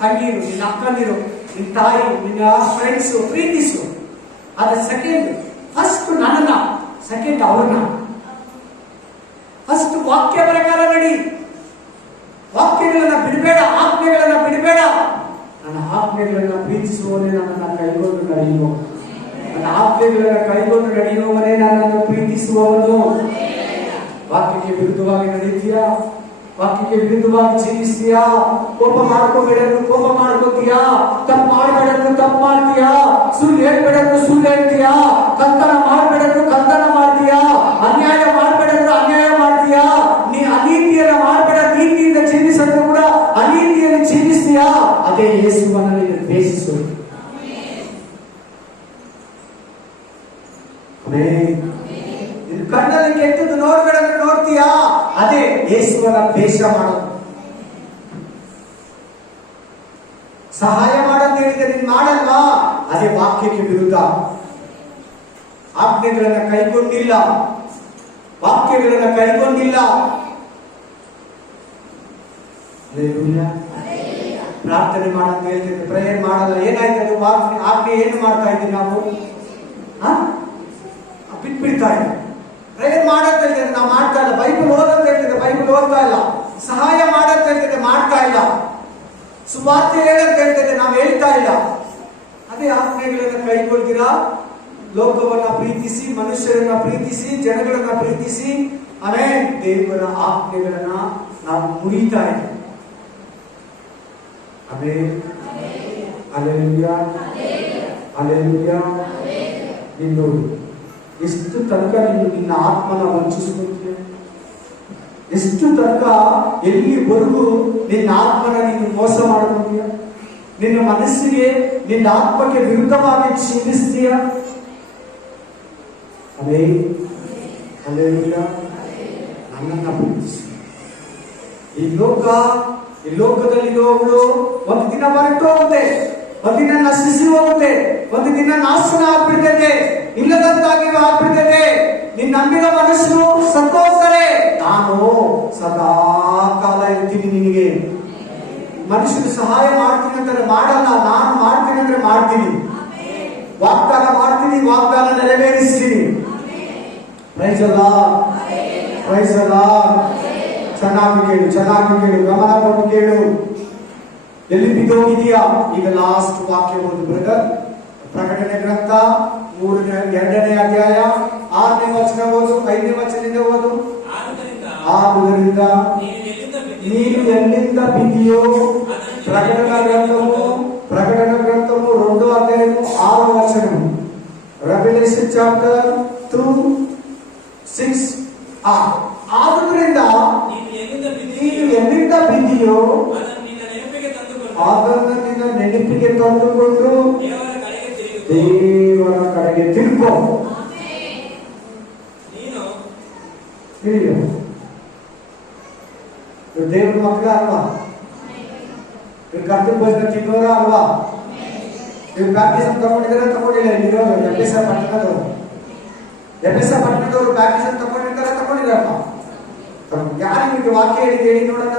ತಂಗಿರು, ನಿನ್ನ ಅಕ್ಕನಿರು, ನಿನ್ ತಾಯಿ, ನಿನ್ನ ಫ್ರೆಂಡ್ಸ್ ಪ್ರೀತಿಸು. ಅದ ಸೆಕೆಂಡ್. ಫಸ್ಟ್ ನನ್ನನ್ನ, ಸೆಕೆಂಡ್ ಅವ್ರನ್ನ. ಫಸ್ಟ್ ವಾಕ್ಯ ಪ್ರಕಾರ ನಡಿ. ವಾಕ್ಯಗಳನ್ನ ಬಿಡಬೇಡ, ಆಜ್ಞೆಗಳನ್ನ ಬಿಡಬೇಡ. ನನ್ನ ಆಜ್ಞೆಗಳನ್ನ ಪ್ರೀತಿಸುವವನೇ ನನ್ನನ್ನು ಕೈಗೊಂಡು ನಡೆಯುವ. ನನ್ನ ಆಜ್ಞೆಗಳನ್ನ ಕೈಗೊಂಡು ನಡೆಯುವವನೇ ನನ್ನನ್ನು ಪ್ರೀತಿಸುವವನು. ವಾಕ್ಯಕ್ಕೆ ವಿರುದ್ಧವಾಗಿ ನಡೆಯುತ್ತೀಯಾ? ವಾಕ್ಯಕ್ಕೆ ವಿರುದ್ಧವಾಗಿ ಜೀವಿಸ್ತೀಯಾ? ಕೋಪ ಮಾಡ್ಕೋಬೇಡನ್ನು ಕೋಪ ಮಾಡ್ಕೋತೀಯಾ? ತಪ್ಪು ಮಾಡಬೇಡನ್ನು ತಪ್ಪು ಮಾಡ್ತೀಯಾ? ಸುಳ್ಳು ಹೇಳ್ಬೇಡನ್ನು ಸುಳ್ಳು ಹೇಳ್ತೀಯಾ? ಕಳ್ತನ ಮಾಡಬೇಡನ್ನು ಕಳ್ತನ ಮಾಡ್ತೀಯಾ? ಅನ್ಯಾಯ ಮಾಡಬೇಡನ್ನು ಅನ್ಯಾಯ ಮಾಡ್ತೀಯಾ? ನೀ ಅನೀತಿಯನ್ನ ಮಾಡಬೇಡ, ನೀತಿಯಿಂದ ಜೀವಿಸಲು ಕೂಡ ಅನೀತಿಯನ್ನು ಜೀವಿಸ್ತೀಯಾ? ಅದೇ ಯೇಸುವನ್ನು ನೀನು ದ್ವೇಷಿಸು. ನಿನ್ನ ಕಣ್ಣಲ್ಲಿ ಕೆಟ್ಟದ್ದು ನೋಡ್ಬೇಡನ್ನು ನೋಡ್ತೀಯಾ? ಅದೇ ಯೇಸುವನ್ನ ದ್ವೇಷ ಮಾಡೋದು. ಸಹಾಯ ಮಾಡಂತ ಹೇಳಿದ್ರೆ ನೀನು ಮಾಡಲ್ವಾ? ಅದೇ ವಾಕ್ಯಕ್ಕೆ ವಿರುದ್ಧ. ಆಜ್ಞೆಗಳನ್ನ ಕೈಗೊಂಡಿಲ್ಲ, ವಾಕ್ಯಗಳನ್ನ ಕೈಗೊಂಡಿಲ್ಲ. ಪ್ರಾರ್ಥನೆ ಮಾಡಂತ ಹೇಳ್ತಿದ್ರೆ ಪ್ರೇಯರ್ ಮಾಡಲ್ಲ. ಏನಾಯ್ತು? ಆಜ್ಞೆ ಏನು ಮಾಡ್ತಾ ಇದ್ದೀವಿ ನಾವು? ಬಿಟ್ಬಿಡ್ತಾ ಇದ್ದೀವಿ. ಪ್ರೇಯರ್ ಮಾಡಂತ ಹೇಳ್ತಿದ್ರೆ ನಾವು ಮಾಡ್ತಾ ಇಲ್ಲ. ಬೈಬಲ್ ಓದಂತ ಹೇಳ್ತಿದ್ರೆ ಬೈಬಲ್ ಓದ್ತಾ ಇಲ್ಲ. ಸಹಾಯ ಮಾಡಂತ ಹೇಳ್ತಿದ್ರೆ ಮಾಡ್ತಾ ಇಲ್ಲ. ಸುವಾರ್ತೆ ಹೇಳಂತ ಹೇಳ್ತಿದ್ರೆ ನಾವು ಹೇಳ್ತಾ ಇಲ್ಲ. ಅದೇ ಆಜ್ಞೆಗಳನ್ನ ಕೈಗೊಳ್ತೀರಾ? ಲೋಕವನ್ನ ಪ್ರೀತಿಸಿ, ಮನುಷ್ಯರನ್ನ ಪ್ರೀತಿಸಿ, ಜನಗಳನ್ನ ಪ್ರೀತಿಸಿ, ಆಮೇಲೆ ದೇವರ ಆಜ್ಞೆಗಳನ್ನ ನಾವು ಮುರಿತಾ ಇದ್ದೀವಿ. ಆಮೆನ್. ಹಲ್ಲೆಲೂಯಾ. ಹಲ್ಲೆಲೂಯಾ. ನೀನು ಎಷ್ಟು ತನಕ ನೀನು ನಿನ್ನ ಆತ್ಮನ ವಂಚಿಸ್ಕೊಳ್ತೀಯ? ಎಷ್ಟು ತನಕ, ಎಲ್ಲಿವರೆಗೂ ನಿನ್ನ ಆತ್ಮನ ನೀನು ಮೋಸ ಮಾಡ್ಕೊಳ್ತೀಯ? ನಿನ್ನ ಮನಸ್ಸಿಗೆ, ನಿನ್ನ ಆತ್ಮಕ್ಕೆ ವಿರುದ್ಧವಾಗಿ ಚಿಂತಿಸ್ತೀಯ? ಆಮೆನ್. ಹಲ್ಲೆಲೂಯಾ. ನನ್ನನ್ನ ಪ್ರೀತಿಸಿ. ಈ ಲೋಕದಲ್ಲಿರುವವಳು ಒಂದು ದಿನ ಹೊರಟು ಹೋಗುತ್ತೆ, ಒಂದು ದಿನ ನಶಿಸಿ ಹೋಗುತ್ತೆ, ಒಂದು ದಿನ ನಾಶನ ಆಗ್ಬಿಡ್ತೈತೆ, ಇಲ್ಲದಂತಾಗಿ ಆಗ್ಬಿಡ್ತೈತೆ. ನಿನ್ನ ನಂಬಿದ ಮನುಷ್ಯರು ಸತ್ತು ಹೋಗ್ತಾರೆ. ನಾನು ಸದಾ ಕಾಲ ಇರ್ತೀನಿ ನಿನಗೆ. ಮನುಷ್ಯರು ಸಹಾಯ ಮಾಡ್ತೀನಿ ಅಂತಾರೆ, ಮಾಡಲ್ಲ. ನಾನು ಮಾಡ್ತೀನಿ ಅಂದ್ರೆ ಮಾಡ್ತೀನಿ. ವಾಗ್ದಾನ ಮಾಡ್ತೀನಿ, ವಾಗ್ದಾನ ನೆರವೇರಿಸ್ತೀನಿ. Praise the lord. Praise the lord. ಚೆನ್ನಾಗಿ ಕೇಳು, ಚೆನ್ನಾಗಿ ಕೇಳು, ಗಮನ ಕೊಟ್ಟು ಕೇಳು. ಎಲ್ಲಿ ಬಿದ್ದೋಗಿದೆಯಾ? ಈಗ ಲಾಸ್ಟ್ ವಾಕ್ಯ ಓದು ಬ್ರದರ್. ಪ್ರಕಟಣೆ ಗ್ರಂಥ 2ನೇ ಅಧ್ಯಾಯ 6ನೇ ವಚನ ಓದು, 5ನೇ ವಚನದಿಂದ ಓದು. ಆದುದರಿಂದ నీవు ఎన్నింద బిదియో ప్రకటన గ్రంథము 2వ అధ్యాయము 6వ వచనము. Revelation chapter 2:6. ಆದುದರಿಂದ ನೀನು ಎಲ್ಲಿಂದ ಬಿದ್ದೀಯೋ ಅದನ್ನು ನಿನ್ನ ನೆನಪಿಗೆ ತಂದುಕೊಂಡು ದೇವರ ಕಡೆಗೆ ತಿರುಗೋ. ದೇವ್ರ ಮಕ್ಕಳ ಅಲ್ವಾ? ಇವ್ರು ಕರ್ತ ಭೋಜನ ತಿನ್ನೋರ ಅಲ್ವಾ? ಇವ್ರು ಬ್ಯಾಪ್ಟಿಸಮ್ ತಗೊಂಡಿದ್ದಾರೆ ತಗೊಂಡಿಲ್ಲ? ಇರೋ ಎಫೆಸ ಪಟ್ಟಣದವರು ಬ್ಯಾಪ್ಟಿಸಮ್ ತಗೊಂಡಿರ್ತಾರೆ ತಗೊಂಡಿರಪ್ಪ? ಯಾರು ನಿಮಗೆ ವಾಕ್ಯ ಹೇಳಿದ್ದು ಹೇಳಿ ನೋಡೋಣ.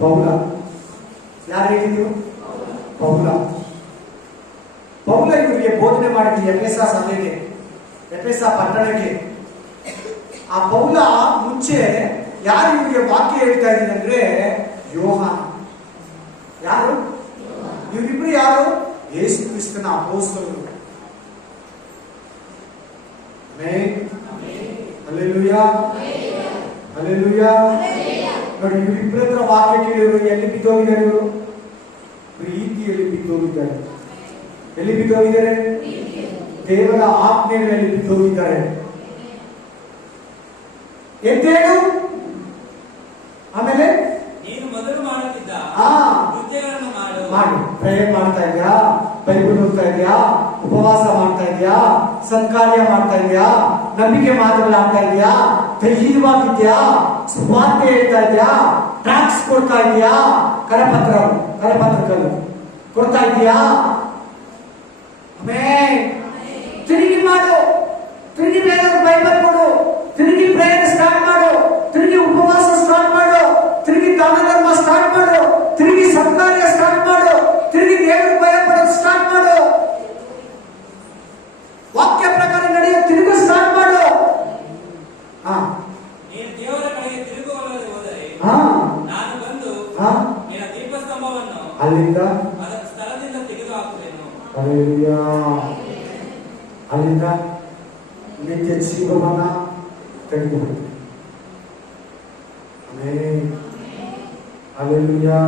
ಪೌಲ. ಯಾರು ಹೇಳಿದ್ರು? ಪೌಲ ಇವರಿಗೆ ಬೋಧನೆ ಮಾಡಿದ್ರು ಎಫೆಸ ಸಭೆಗೆ, ಎಫೆಸ ಪಟ್ಟಣಕ್ಕೆ. ಆ ಪೌಲ ಮುಂಚೆ ಯಾರು ಇವರಿಗೆ ವಾಕ್ಯ ಹೇಳ್ತಾ ಇದ್ದೀನಿ ಅಂದ್ರೆ ಯೋಹಾನ. ಯಾರು ಇವರಿಬ್ರು? ಯಾರು? ಯೇಸು ಕ್ರಿಸ್ತನ ಅಪೊಸ್ತಲರು. Hallelujah, hallelujah. ನೋಡಿ, ಇವರಿಬ್ಬರ ಹತ್ರ ವಾಕ್ಯ ಕೇಳಿದ್ರು. ಎಲ್ಲಿ ಬಿದ್ದೋಗಿದ್ದಾರೆ ಇವರು? ಪ್ರೀತಿಯಲ್ಲಿ ಬಿದ್ದೋಗಿದ್ದಾರೆ. ಎಲ್ಲಿ ಬಿದ್ದೋಗಿದ್ದಾರೆ? ದೇವರ ಆಜ್ಞೆಗಳಲ್ಲಿ ಬಿದ್ದೋಗಿದ್ದಾರೆ. ಎದ್ದೇಳು. ಆಮೇಲೆ ನೀನು ಮೊದಲು ಮಾಡುತ್ತಿದ್ದ ಕೃತ್ಯಗಳನ್ನು ಮಾಡು. ಪ್ರೇಯರ್ ಮಾಡ್ತಾ ಇದ್ಯಾ? ಬೈಬಲ್ ಓದ್ತಾ ಇದ್ಯಾ? ಉಪವಾಸ ಮಾಡ್ತಾ ಇದ್ಯಾ? ಸತ್ಕಾರ್ಯ ಮಾಡ್ತಾ ಇದ್ಯಾ? ನಂಬಿಕೆ ಮಾತುಗಳಾಡ್ತಾ ಇದ್ಯಾ? ಧೈರ್ಯವಾಗಿದ್ಯಾ? ಸುವಾರ್ತೆ ಹೇಳ್ತಾ ಇದ್ಯಾ? ಟ್ಯಾಕ್ಸ್ ಕೊಡ್ತಾ ಇದ್ಯಾ? ಕರಪತ್ರಗಳು ಕೊಡ್ತಾ ಇದ್ಯಾ? ತಿರುಗಿ ಮಾಡು. ತಿರುಗಿ ಬೇರೆಯವ್ರ ಬೈಬಲ್ ಕೊಡು. ತಿರುಗಿ ಪ್ರೇಯರ್ ಸ್ಟಾರ್ಟ್ ಮಾಡು. ತಿರುಗಿ ಉಪವಾಸ ಸ್ಟಾರ್ಟ್ ಮಾಡು. ತಿರುಗಿ ದಾನ ಧರ್ಮ ಸ್ಟಾರ್ಟ್ ಮಾಡು. ತಿರುಗಿ ಸತ್ಕಾರ್ಯ ಸ್ಟಾರ್ಟ್ ಮಾಡು. ತಿರುಗಿ ದೇವರ ಭಯ ಪಡೋದು ಸ್ಟಾರ್ಟ್ ಮಾಡು. ವಾಕ್ಯ ಪ್ರಕಾರ ನಡೆಯೋ ತಿರುಗಿ ಸ್ಟಾರ್ಟ್ ಮಾಡು. ನೀನು ದೇವರ ಕಡೆಗೆ ತಿರುಗುವಲ್ಲದೆ ಹೋದರೆ ನಾನು ಬಂದು ನಿನ್ನ ದೀಪಸ್ತಂಭವನ್ನು ಅಲ್ಲಿಂದ ಅದರ ಸ್ಥಳದಿಂದ ತೆಗೆದುಹಾಕುವೆನು. ಹಲ್ಲೆಲೂಯಾ. ಅಲ್ಲಿಂದ ನಿತ್ಯ ಜೀವವನ್ನ ತೆಗೆದುಬಿಡು. ಆಮೆನ್. ಹಲ್ಲೆಲೂಯಾ.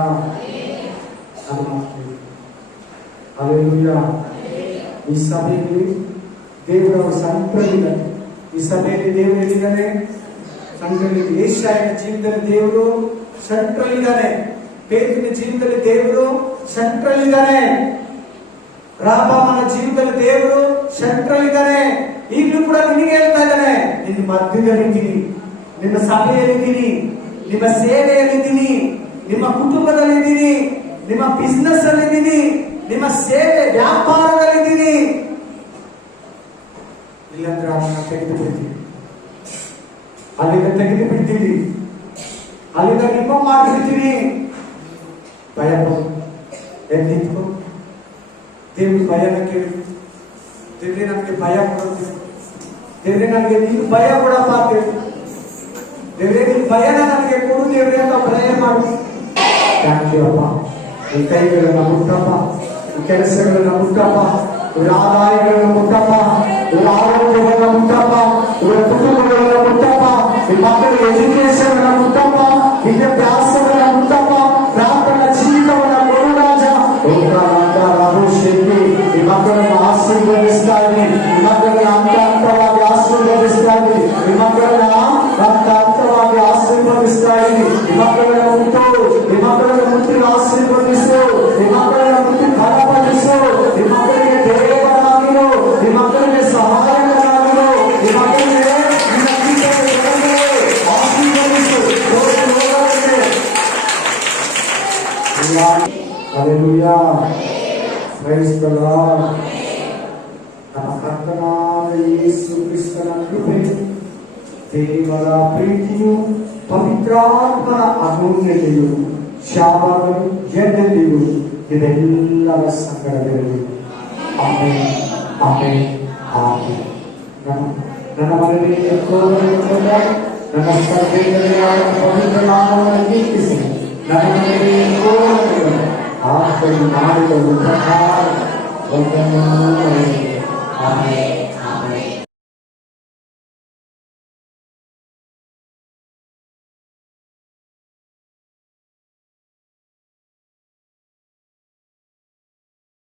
ಹಲ್ಲೆಲೂಯಾ. ಈ ಸಭೆಯಲ್ಲಿ ದೇವರ ಸಂತರಿದ್ದಾರೆ. ಈ ಸಭೆಯಲ್ಲಿ ದೇವರು ಎಲ್ಲಿದ್ದಾನೆ? ಸಂತರಲ್ಲಿ. ಏಷ್ಯಾಯನ ಜೀವನದಲ್ಲಿ ದೇವರು ಸೆಂಟ್ರಲ್ ಇದ್ದಾನೆ. ಪೇತ್ರನ ಜೀವನದಲ್ಲಿ ದೇವರು ಸೆಂಟ್ರಲ್ ಇದ್ದಾನೆ. ರಾಬಾಮನ ಜೀವನದಲ್ಲಿ ದೇವರು ಸೆಂಟ್ರಲ್ ಇದ್ದಾನೆ. ಈಗಲೂ ಕೂಡ ನಿನಗೆ ಹೇಳ್ತಾ ಇದ್ದಾನೆ, ನಿನ್ನ ಮಧ್ಯದಲ್ಲಿದ್ದೀನಿ, ನಿಮ್ಮ ಸಭೆಯಲ್ಲಿದ್ದೀನಿ, ನಿಮ್ಮ ಸೇವೆಯಲ್ಲಿದ್ದೀನಿ, ನಿಮ್ಮ ಕುಟುಂಬದಲ್ಲಿದ್ದೀನಿ, ನಿಮ್ಮ ಬಿಸ್ನೆಸ್ ಅಲ್ಲಿದ್ದೀನಿ, ನಿಮ್ಮ ಸೇವೆ ವ್ಯಾಪಾರದಲ್ಲಿದ್ದೀನಿ. ಇಲ್ಲಾಂದ್ರೆ ಅವನ್ನ ತೆಗೆದು ಬಿಡ್ತೀನಿ, ಅಲ್ಲಿಂದ ತೆಗೆದು ಬಿಡ್ತೀನಿ, ಅಲ್ಲಿಂದ ನಿಮ್ಮ ಮಾಡಿಬಿಡ್ತೀನಿ. ಭಯ ಪಡು. ಎದ್ದಿತ್ತು ದೇವ್ರ ಭಯನ ಕೇಳಿ, ದೇವ್ರೆ ನನಗೆ ಭಯ ಕೊಡೋದು, ದೇವ್ರೆ ನನಗೆ ನೀನು ಭಯ ಕೊಡಪ್ಪ ಅಂತೇಳಿ, ದೇವ್ರೆ ನಿನ್ ಭಯನ ನನಗೆ ಕೊಡು ದೇವ್ರೆ ಅಂತ ಭಯ ಮಾಡು. ಥ್ಯಾಂಕ್ ಯು ಅಪ್ಪ. ಈ ಕೈಗಳನ್ನ ಮುಟ್ಟಪ್ಪ, ಈ ಕೆಲಸಗಳನ್ನ ಮುಟ್ಟಪ್ಪ, ಇವರ ಆದಾಯಗಳನ್ನ ಮುಟ್ಟಪ್ಪ, ಇವರ ಆರೋಗ್ಯಗಳನ್ನ ಮುಟ್ಟಪ್ಪ, ಇವರ ಕುಟುಂಬಗಳನ್ನ ಮುಟ್ಟಪ್ಪ, ಈ ಮಕ್ಕಳ ಎಜುಕೇಶನ್ ಮುಟ್ಟಪ್ಪ, ವಿದ್ಯಾಭ್ಯಾಸಗಳನ್ನ ಮುಟ್ಟಪ್ಪ, ಪ್ರಾರ್ಥನಾ ಜೀವಿತವನ್ನ ಕೊಡು ರಾಜ. ಈ ಮಕ್ಕಳನ್ನು ಆಶೀರ್ವದಿಸ್ತಾ ಇದ್ದೀನಿ, ಈ ಮಕ್ಕಳನ್ನ ಹಂತವಾಗಿ ಆಶೀರ್ವದಿಸ್ತಾ ಇದ್ದೀನಿ, ಈ ಮಕ್ಕಳನ್ನ ಹಂತವಾಗಿ ಆಶೀರ್ವದಿಸ್ತಾ ಇದ್ದೀನಿ. ಈ ಮಕ್ಕಳನ್ನ ಮುಟ್ಟು, ಈ ಮಕ್ಕಳನ್ನ ಮುಟ್ಟಿನ ಆಶೀರ್ವದಿಸು, ಈ ಮಕ್ಕಳನ್ನ ಮುಟ್ಟಿ ಬಲಪಡಿಸು, ಈ ಮಕ್ಕಳಿಗೆ ದೇವರಾಗಿರು, ಈ ಮಕ್ಕಳಿಗೆ ಸಹಾಯಕರಾಗಿರು, ಈ ಮಕ್ಕಳಿಗೆ ಆಶೀರ್ವದಿಸು. Hallelujah. Praise the Lord. ನಮ್ಮ ಕರ್ತನಾದ ಯೇಸು ಕ್ರಿಸ್ತನ ಕೃಪೆ, ದೇವರ ಪ್ರೀತಿಯು, ಪವಿತ್ರಾತ್ಮನ ಅನುಜ್ಞೆಯು, ಶಾಪಗಳು ಗೆದ್ದಲಿಯು ಇದೆಲ್ಲರ ಸಂಗಡವಿರಲಿ. Amen, amen, amen. ನನ್ನ ಮನೆಯಲ್ಲಿ ನನ್ನ ಸ್ಪರ್ಧೆಯಲ್ಲಿ ಪವಿತ್ರ ನಾಮವನ್ನು ಕೀರ್ತಿಸಿ ನನ್ನ ಮನೆಯಲ್ಲಿ ಆತನು ಮಾಡಿದ ಪ್ರಕಾರ